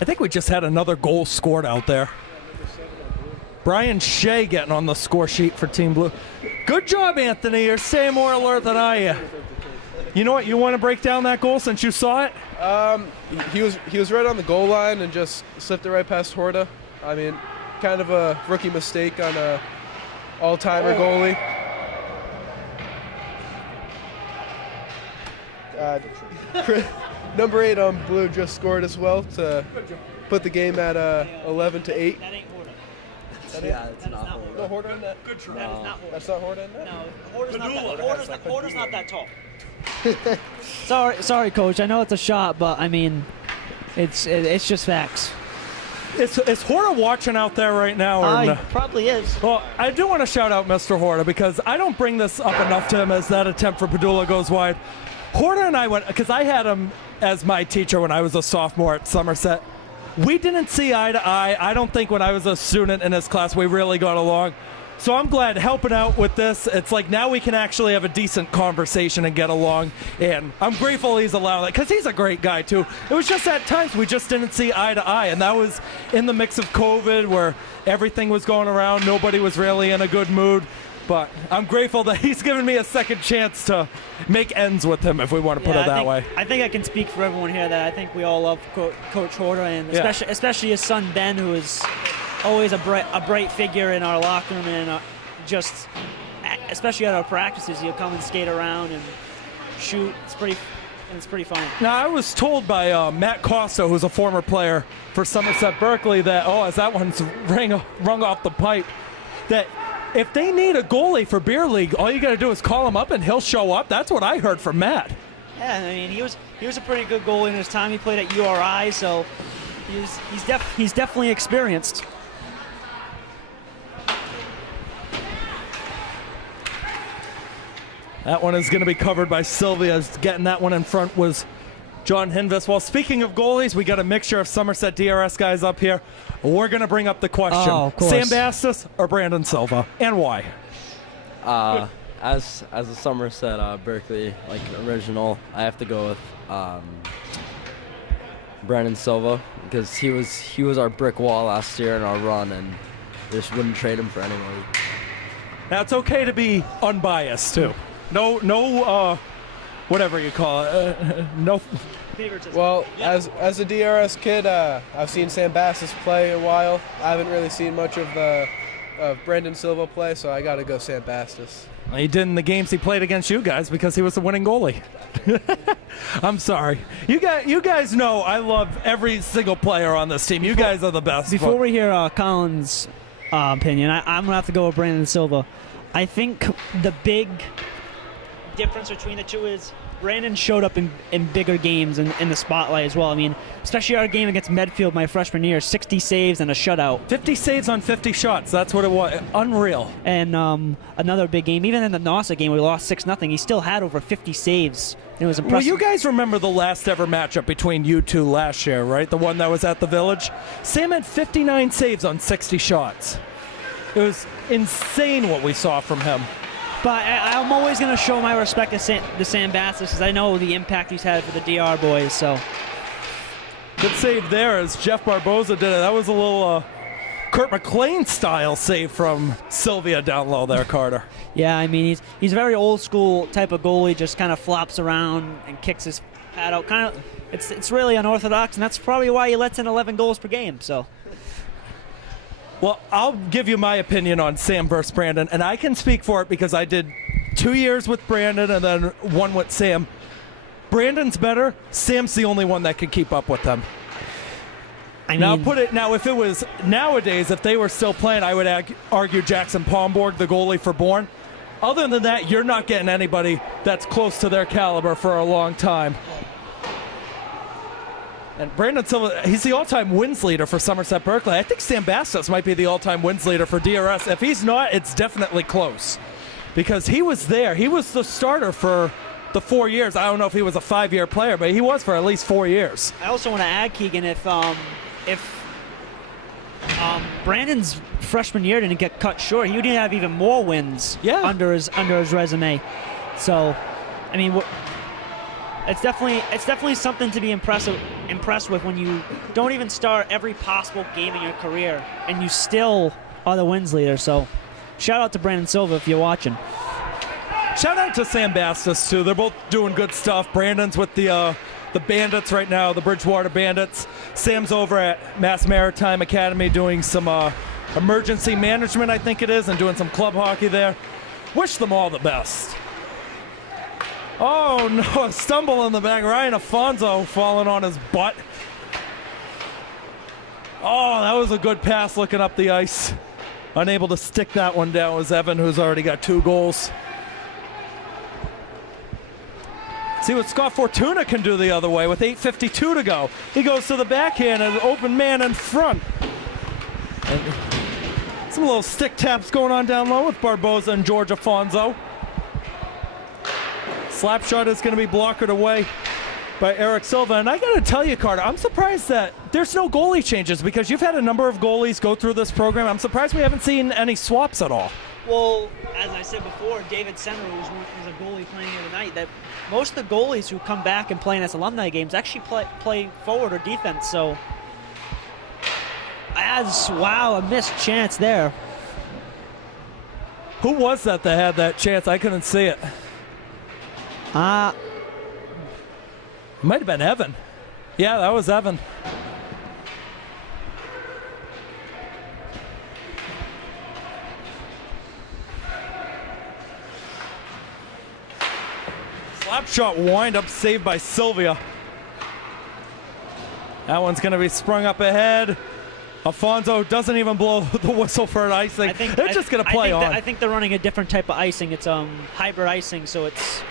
I think we just had another goal scored out there. Brian Shea getting on the score sheet for Team Blue. Good job, Anthony. You're staying more alert than I am. You know what? You want to break down that goal since you saw it? He was right on the goal line and just slipped it right past Horta. I mean, kind of a rookie mistake on a all-timer goalie. Number 8 on Blue just scored as well to put the game at 11-8. Yeah, it's not Horta. No Horta in that? Good try. That is not Horta. That's not Horta in that? No, Horta's not that tall. sorry, Coach. I know it's a shot, but I mean, it's just facts. Is Horta watching out there right now? Or no? Probably is. Well, I do want to shout out Mr. Horta because I don't bring this up enough to him as that attempt for Padula goes wide. Horta and I went, because I had him as my teacher when I was a sophomore at Somerset. We didn't see eye to eye. I don't think when I was a student in his class we really got along. So I'm glad helping out with this. It's like now we can actually have a decent conversation and get along. And I'm grateful he's allowed that because he's a great guy too. It was just at times we just didn't see eye to eye. And that was in the mix of COVID where everything was going around. Nobody was really in a good mood. But I'm grateful that he's given me a second chance to make ends with him, if we want to put it that way. I think I can speak for everyone here that I think we all love Coach Horta, and especially his son Ben, who is always a bright figure in our locker room, and just especially at our practices, he'll come and skate around and shoot. It's pretty fun. Now, I was told by Matt Costa, who's a former player for Somerset Berkley, that as that one's rung off the pipe, that if they need a goalie for beer league, all you got to do is call him up and he'll show up. That's what I heard from Matt. Yeah, I mean he was a pretty good goalie in his time. He played at URI, so he's definitely experienced. That one is going to be covered by Silvia. Getting that one in front was John Hinvis. Well, speaking of goalies, we got a mixture of Somerset DRS guys up here. We're going to bring up the question. Oh, of course. Sam Bastis or Brandon Silva, and why? As a Somerset Berkley original, I have to go with Brandon Silva because he was our brick wall last year in our run, and just wouldn't trade him for anyone. Now it's okay to be unbiased too. No, whatever you call it. No. Well, as a DRS kid, I've seen Sam Bastis play a while. I haven't really seen much of Brandon Silva play, so I got to go Sam Bastis. He did in the games he played against you guys because he was the winning goalie. I'm sorry. You guys know I love every single player on this team. You guys are the best. Before we hear Colin's opinion, I'm going to have to go with Brandon Silva. I think the big difference between the two is Brandon showed up in bigger games and in the spotlight as well. I mean, especially our game against Medfield my freshman year, 60 saves and a shutout. 50 saves on 50 shots. That's what it was. Unreal. And another big game. Even in the Nauset game, we lost 6-0. He still had over 50 saves. It was impressive. Well, you guys remember the last ever matchup between you two last year, right? The one that was at the Village? Sam had 59 saves on 60 shots. It was insane what we saw from him. But I'm always going to show my respect to Sam Bastis because I know the impact he's had for the DR boys. So good save there as Jeff Barboza did it. That was a little Kurt McLean style save from Silvia down low there, Carter. Yeah, I mean he's a very old school type of goalie. Just kind of flops around and kicks his pad out. Kind of, it's really unorthodox, and that's probably why he lets in 11 goals per game. So. Well, I'll give you my opinion on Sam versus Brandon, and I can speak for it because I did 2 years with Brandon and then 1 with Sam. Brandon's better. Sam's the only one that could keep up with them. Now, if it was nowadays, if they were still playing, I would argue Jackson Pomborg, the goalie for Bourne. Other than that, you're not getting anybody that's close to their caliber for a long time. And Brandon Silva, he's the all-time wins leader for Somerset Berkley. I think Sam Bastos might be the all-time wins leader for DRS. If he's not, it's definitely close. Because he was there. He was the starter for the 4 years. I don't know if he was a 5-year player, but he was for at least 4 years. I also want to add, Keegan, if Brandon's freshman year didn't get cut short, he would have even more wins under his resume. So, I mean, it's definitely something to be impressed with when you don't even start every possible game in your career and you still are the wins leader. So, shout out to Brandon Silva if you're watching. Shout out to Sam Bastos too. They're both doing good stuff. Brandon's with the Bandits right now, the Bridgewater Bandits. Sam's over at Mass Maritime Academy doing some emergency management, I think it is, and doing some club hockey there. Wish them all the best. Oh no, a stumble in the back. Ryan Afonso falling on his butt. Oh, that was a good pass looking up the ice. Unable to stick that one down was Evan, who's already got 2 goals. See what Scott Fortuna can do the other way with 8:52 to go. He goes to the backhand and an open man in front. And some little stick taps going on down low with Barboza and George Afonso. Slap shot is going to be blockered away by Eric Silva. And I got to tell you, Carter, I'm surprised that there's no goalie changes because you've had a number of goalies go through this program. I'm surprised we haven't seen any swaps at all. Well, as I said before, David Senner was a goalie playing here tonight. That most of the goalies who come back and play in this alumni games actually play forward or defense. So, a missed chance there. Who was that had that chance? I couldn't see it. It might have been Evan. Yeah, that was Evan. Slap shot wind up saved by Silvia. That one's going to be sprung up ahead. Afonso doesn't even blow the whistle for an icing. They're just going to play on. I think they're running a different type of icing. It's hybrid icing, so it's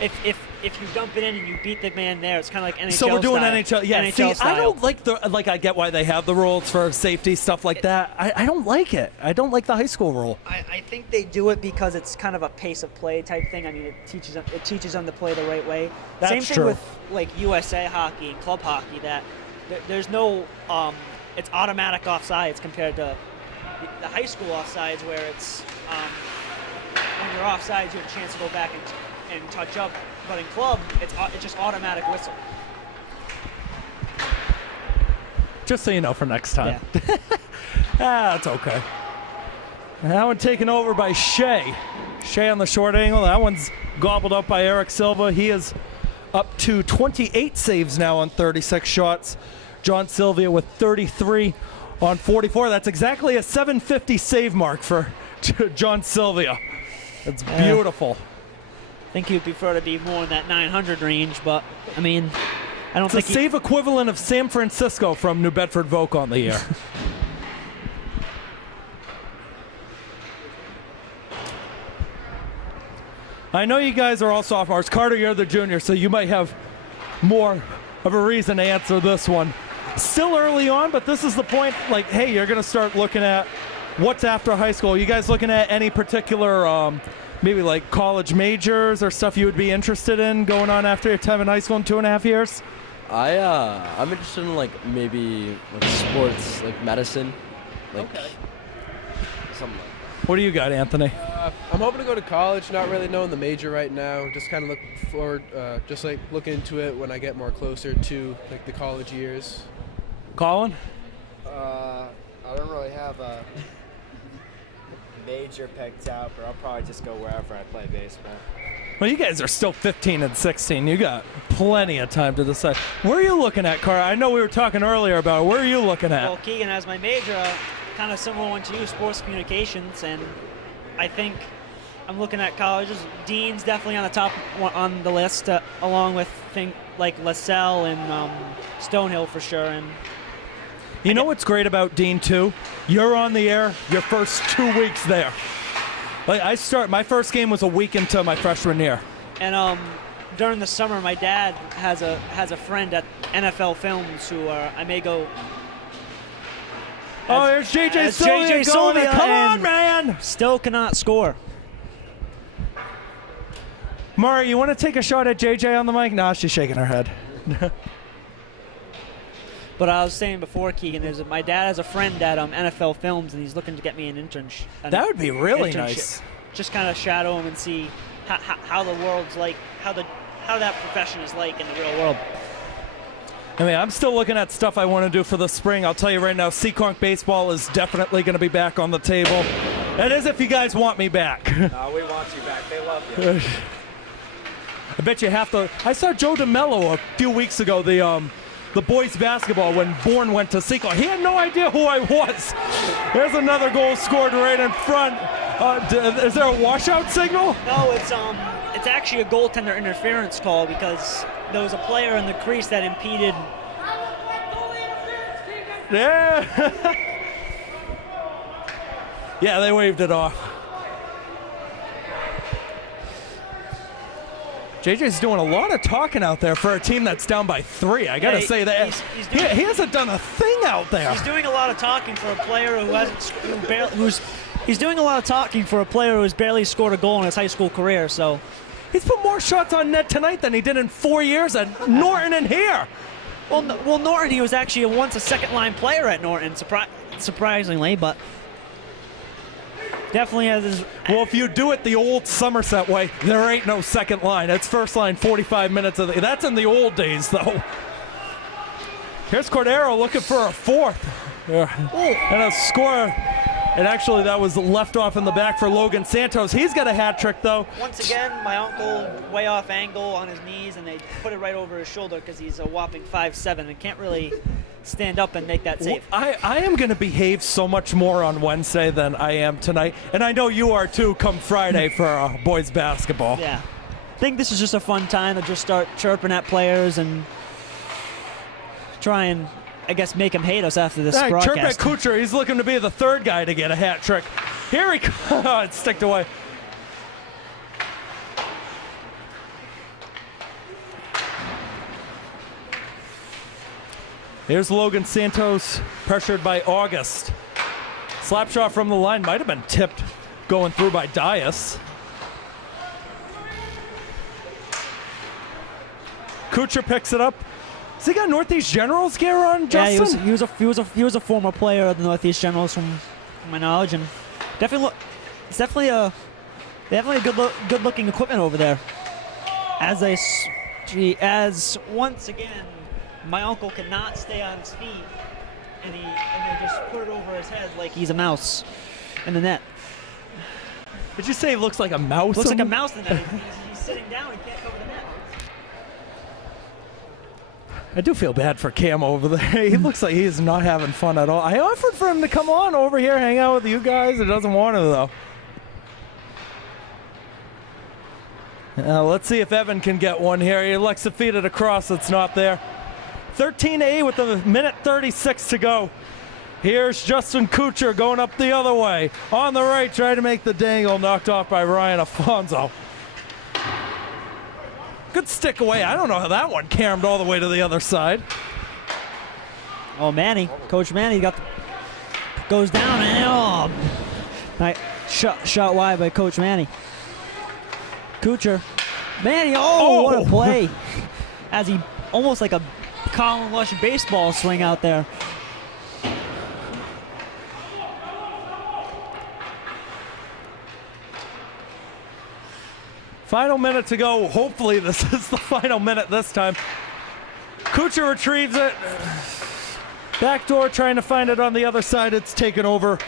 if you dump it in and you beat the man there, it's kind of like NHL. So we're doing style. NHL. Yeah, NHL style. I don't like I get why they have the rules for safety stuff like that. I don't like it. I don't like the high school rule. I think they do it because it's kind of a pace of play type thing. I mean, it teaches them to play the right way. That's Same thing true. with like USA hockey and club hockey. That there's no it's automatic offsides compared to the high school offsides where it's when you're offsides you have a chance to go back and touch up. But in club, it's just automatic whistle. Just so you know for next time. Yeah. That's okay. That one taken over by Shea. Shea on the short angle. That one's gobbled up by Eric Silva. He is up to 28 saves now on 36 shots. John Silvia with 33 on 44. That's exactly a 750 save mark for John Silvia. It's beautiful. I think you'd prefer to be more in that 900 range, but I mean, I don't think it's the save equivalent of San Francisco from New Bedford Voc on the year. I know you guys are all sophomores. Carter, you're the junior, so you might have more of a reason to answer this one. Still early on, but this is the point, like, hey, you're going to start looking at what's after high school. You guys looking at any particular maybe like college majors or stuff you would be interested in going on after your time in high school in 2.5 years? I'm interested in like maybe like sports, like medicine, like something. What do you got, Anthony? I'm hoping to go to college. Not really knowing the major right now. Just kind of look forward, just like look into it when I get more closer to like the college years. Colin? I don't really have a major picked out, but I'll probably just go wherever I play baseball. Well, you guys are still 15 and 16. You got plenty of time to decide. Where are you looking at, Carl? I know we were talking earlier about it. Where are you looking at? Well, Keegan has my major, kind of similar one to you, sports communications, and I think I'm looking at colleges. Dean's definitely on the top on the list, along with like LaSalle and Stonehill for sure. And you know what's great about Dean too? You're on the air your first 2 weeks there. Like my first game was a week into my freshman year. And during the summer, my dad has a friend at NFL Films who I may go. Oh, there's JJ Silvia. Silvia, Come on, man! Still cannot score. Mari, you want to take a shot at JJ on the mic? Nah, she's shaking her head. But I was saying before, Keegan, my dad has a friend at NFL Films, and he's looking to get me an internship. That would be really nice. Just kind of shadow him and see how the world's like, how that profession is like in the real world. I mean, I'm still looking at stuff I want to do for the spring. I'll tell you right now, Seekonk baseball is definitely going to be back on the table. That is if you guys want me back. No, we want you back. They love you. I bet you have to. I saw Joe DeMello a few weeks ago, the boys basketball, when Bourne went to Seekonk. He had no idea who I was. There's another goal scored right in front. Is there a washout signal? No, it's actually a goaltender interference call because there was a player in the crease that impeded. Yeah. Yeah, they waved it off. JJ's doing a lot of talking out there for a team that's down by 3. I gotta say that he hasn't done a thing out there. He's doing a lot of talking for a player He's doing a lot of talking for a player who's barely scored a goal in his high school career. So he's put more shots on net tonight than he did in 4 years at Norton and here. Well, Norton, he was actually once a second-line player at Norton, surprisingly, but. Definitely has his. Well, if you do it the old Somerset way, there ain't no second line. It's first line 45 minutes. That's in the old days, though. Here's Cordero looking for a fourth. And a score. And actually, that was left off in the back for Logan Santos. He's got a hat trick, though. Once again, my uncle way off angle on his knees, and they put it right over his shoulder because he's a whopping 5'7" and can't really stand up and make that save. I am going to behave so much more on Wednesday than I am tonight. And I know you are, too, come Friday for boys basketball. Yeah. I think this is just a fun time to just start chirping at players and try and, I guess, make them hate us after this broadcast. Chirp at Kucher. He's looking to be the third guy to get a hat trick. Here he comes. Oh, it's sticked away. Here's Logan Santos, pressured by August. Slap shot from the line might have been tipped going through by Dias. Kucher picks it up. Has he got Northeast Generals gear on, Justin? Yeah, he was a former player of the Northeast Generals from my knowledge, and it's definitely a good looking equipment over there. As once again, my uncle cannot stay on his feet, and they just put it over his head like he's a mouse in the net. Did you say he looks like a mouse? Looks like a mouse in the net. He's sitting down. He can't cover the net. I do feel bad for Cam over there. He looks like he's not having fun at all. I offered for him to come on over here, hang out with you guys. He doesn't want to, though. Let's see if Evan can get one here. He elects to feed it across. It's not there. 13-8 with a minute 36 to go. Here's Justin Kucher going up the other way. On the right, trying to make the dangle, knocked off by Ryan Afonso. Good stick away. I don't know how that one caromed all the way to the other side. Oh, Manny. Coach Manny goes down and shot wide by Coach Manny. Kucher. Manny, what a play. As he almost like a Colin Lush baseball swing out there. Final minute to go. Hopefully this is the final minute this time. Kucher retrieves it. Backdoor trying to find it on the other side. It's taken over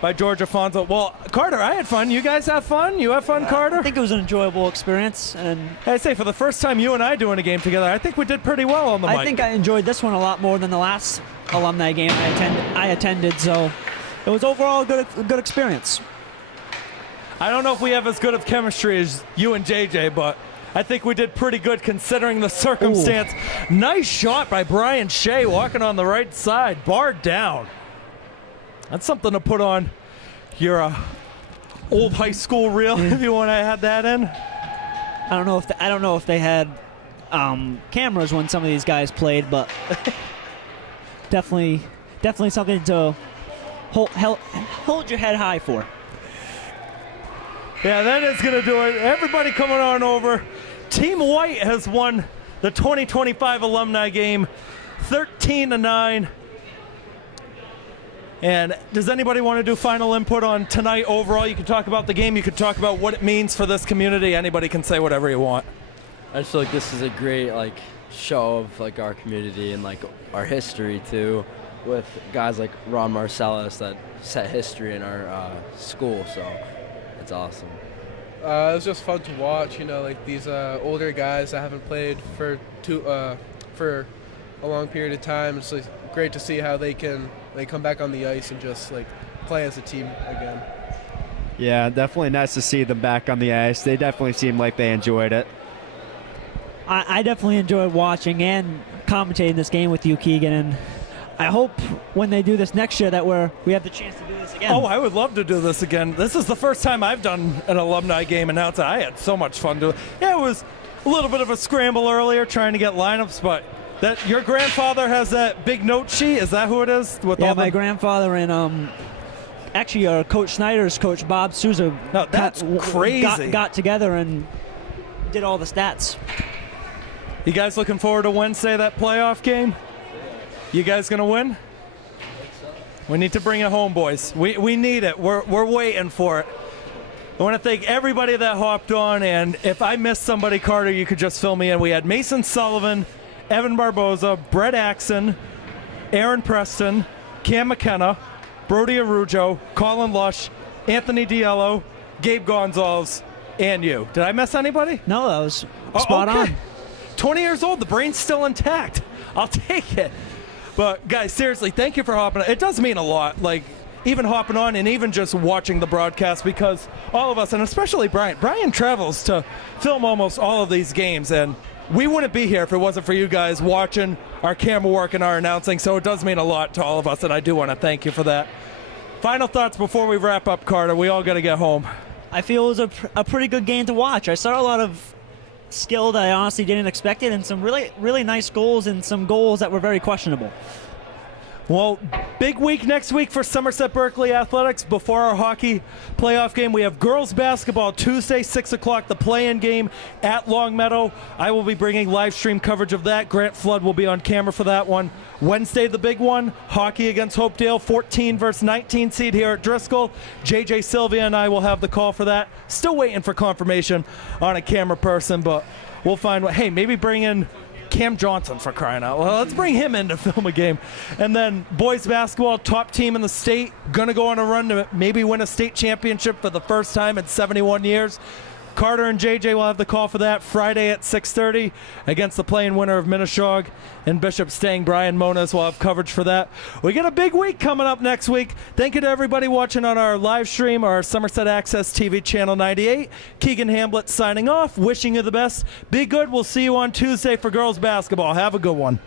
by George Afonso. Well, Carter, I had fun. You guys have fun? You have fun, Carter? I think it was an enjoyable experience. And I say, for the first time you and I doing a game together, I think we did pretty well on the mic. I think I enjoyed this one a lot more than the last alumni game I attended. So it was overall a good experience. I don't know if we have as good of chemistry as you and JJ, but I think we did pretty good considering the circumstance. Ooh. Nice shot by Brian Shea walking on the right side, barred down. That's something to put on your old high school reel if you want to add that in. I don't know if they had cameras when some of these guys played, but definitely something to hold your head high for. Yeah, that is going to do it. Everybody coming on over. Team White has won the 2025 Alumni game 13-9. And does anybody want to do final input on tonight overall? You can talk about the game. You can talk about what it means for this community. Anybody can say whatever you want. I just feel like this is a great show of our community and our history too, with guys like Ron Marcellus that set history in our school. So it's awesome. It was just fun to watch. These older guys that haven't played for a long period of time. It's great to see how they come back on the ice and just play as a team again. Yeah, definitely nice to see them back on the ice. They definitely seem like they enjoyed it. I definitely enjoyed watching and commentating this game with you, Keegan, and I hope when they do this next year that we have the chance to do this again. Oh, I would love to do this again. This is the first time I've done an alumni game announcing. I had so much fun doing it. Yeah, it was a little bit of a scramble earlier trying to get lineups, but that your grandfather has that big note sheet. Is that who it is? My grandfather and actually Coach Snyder's coach Bob Souza. No, that's crazy. Got together and did all the stats. You guys looking forward to Wednesday, that playoff game? You guys gonna win? We need to bring it home, boys. We need it. We're waiting for it. I want to thank everybody that hopped on, and if I missed somebody, Carter, you could just fill me in. We had Mason Sullivan, Evan Barboza, Brett Axon, Aaron Preston, Cam McKenna, Brody Arujo, Colin Lush, Anthony Diallo, Gabe Gonzalez, and you. Did I miss anybody? No, that was spot on. 20 years old, the brain's still intact. I'll take it. But guys, seriously, thank you for hopping on. It does mean a lot, even hopping on and even just watching the broadcast, because all of us, and especially Brian travels to film almost all of these games, and we wouldn't be here if it wasn't for you guys watching, our camera work, and our announcing, so it does mean a lot to all of us, and I do want to thank you for that. Final thoughts before we wrap up, Carter. We all got to get home. I feel it was a pretty good game to watch. I saw a lot of skill that I honestly didn't expect it, and some really, really nice goals and some goals that were very questionable. Well, big week next week for Somerset Berkley Athletics. Before our hockey playoff game, we have girls basketball Tuesday, 6 o'clock, the play-in game at Longmeadow. I will be bringing live stream coverage of that. Grant Flood will be on camera for that one. Wednesday, the big one, hockey against Hopedale, 14 versus 19 seed here at Driscoll. JJ Silvia and I will have the call for that. Still waiting for confirmation on a camera person, but we'll find what. Hey, maybe bring in Cam Johnson, for crying out loud. Let's bring him in to film a game. And then boys basketball, top team in the state, gonna go on a run to maybe win a state championship for the first time in 71 years. Carter and JJ will have the call for that Friday at 6:30 against the play-in winner of Minneshaug and Bishop Stang. Brian Moniz will have coverage for that. We got a big week coming up next week. Thank you to everybody watching on our live stream, our Somerset Access TV channel 98. Keegan Hamblett signing off, wishing you the best. Be good. We'll see you on Tuesday for girls basketball. Have a good one.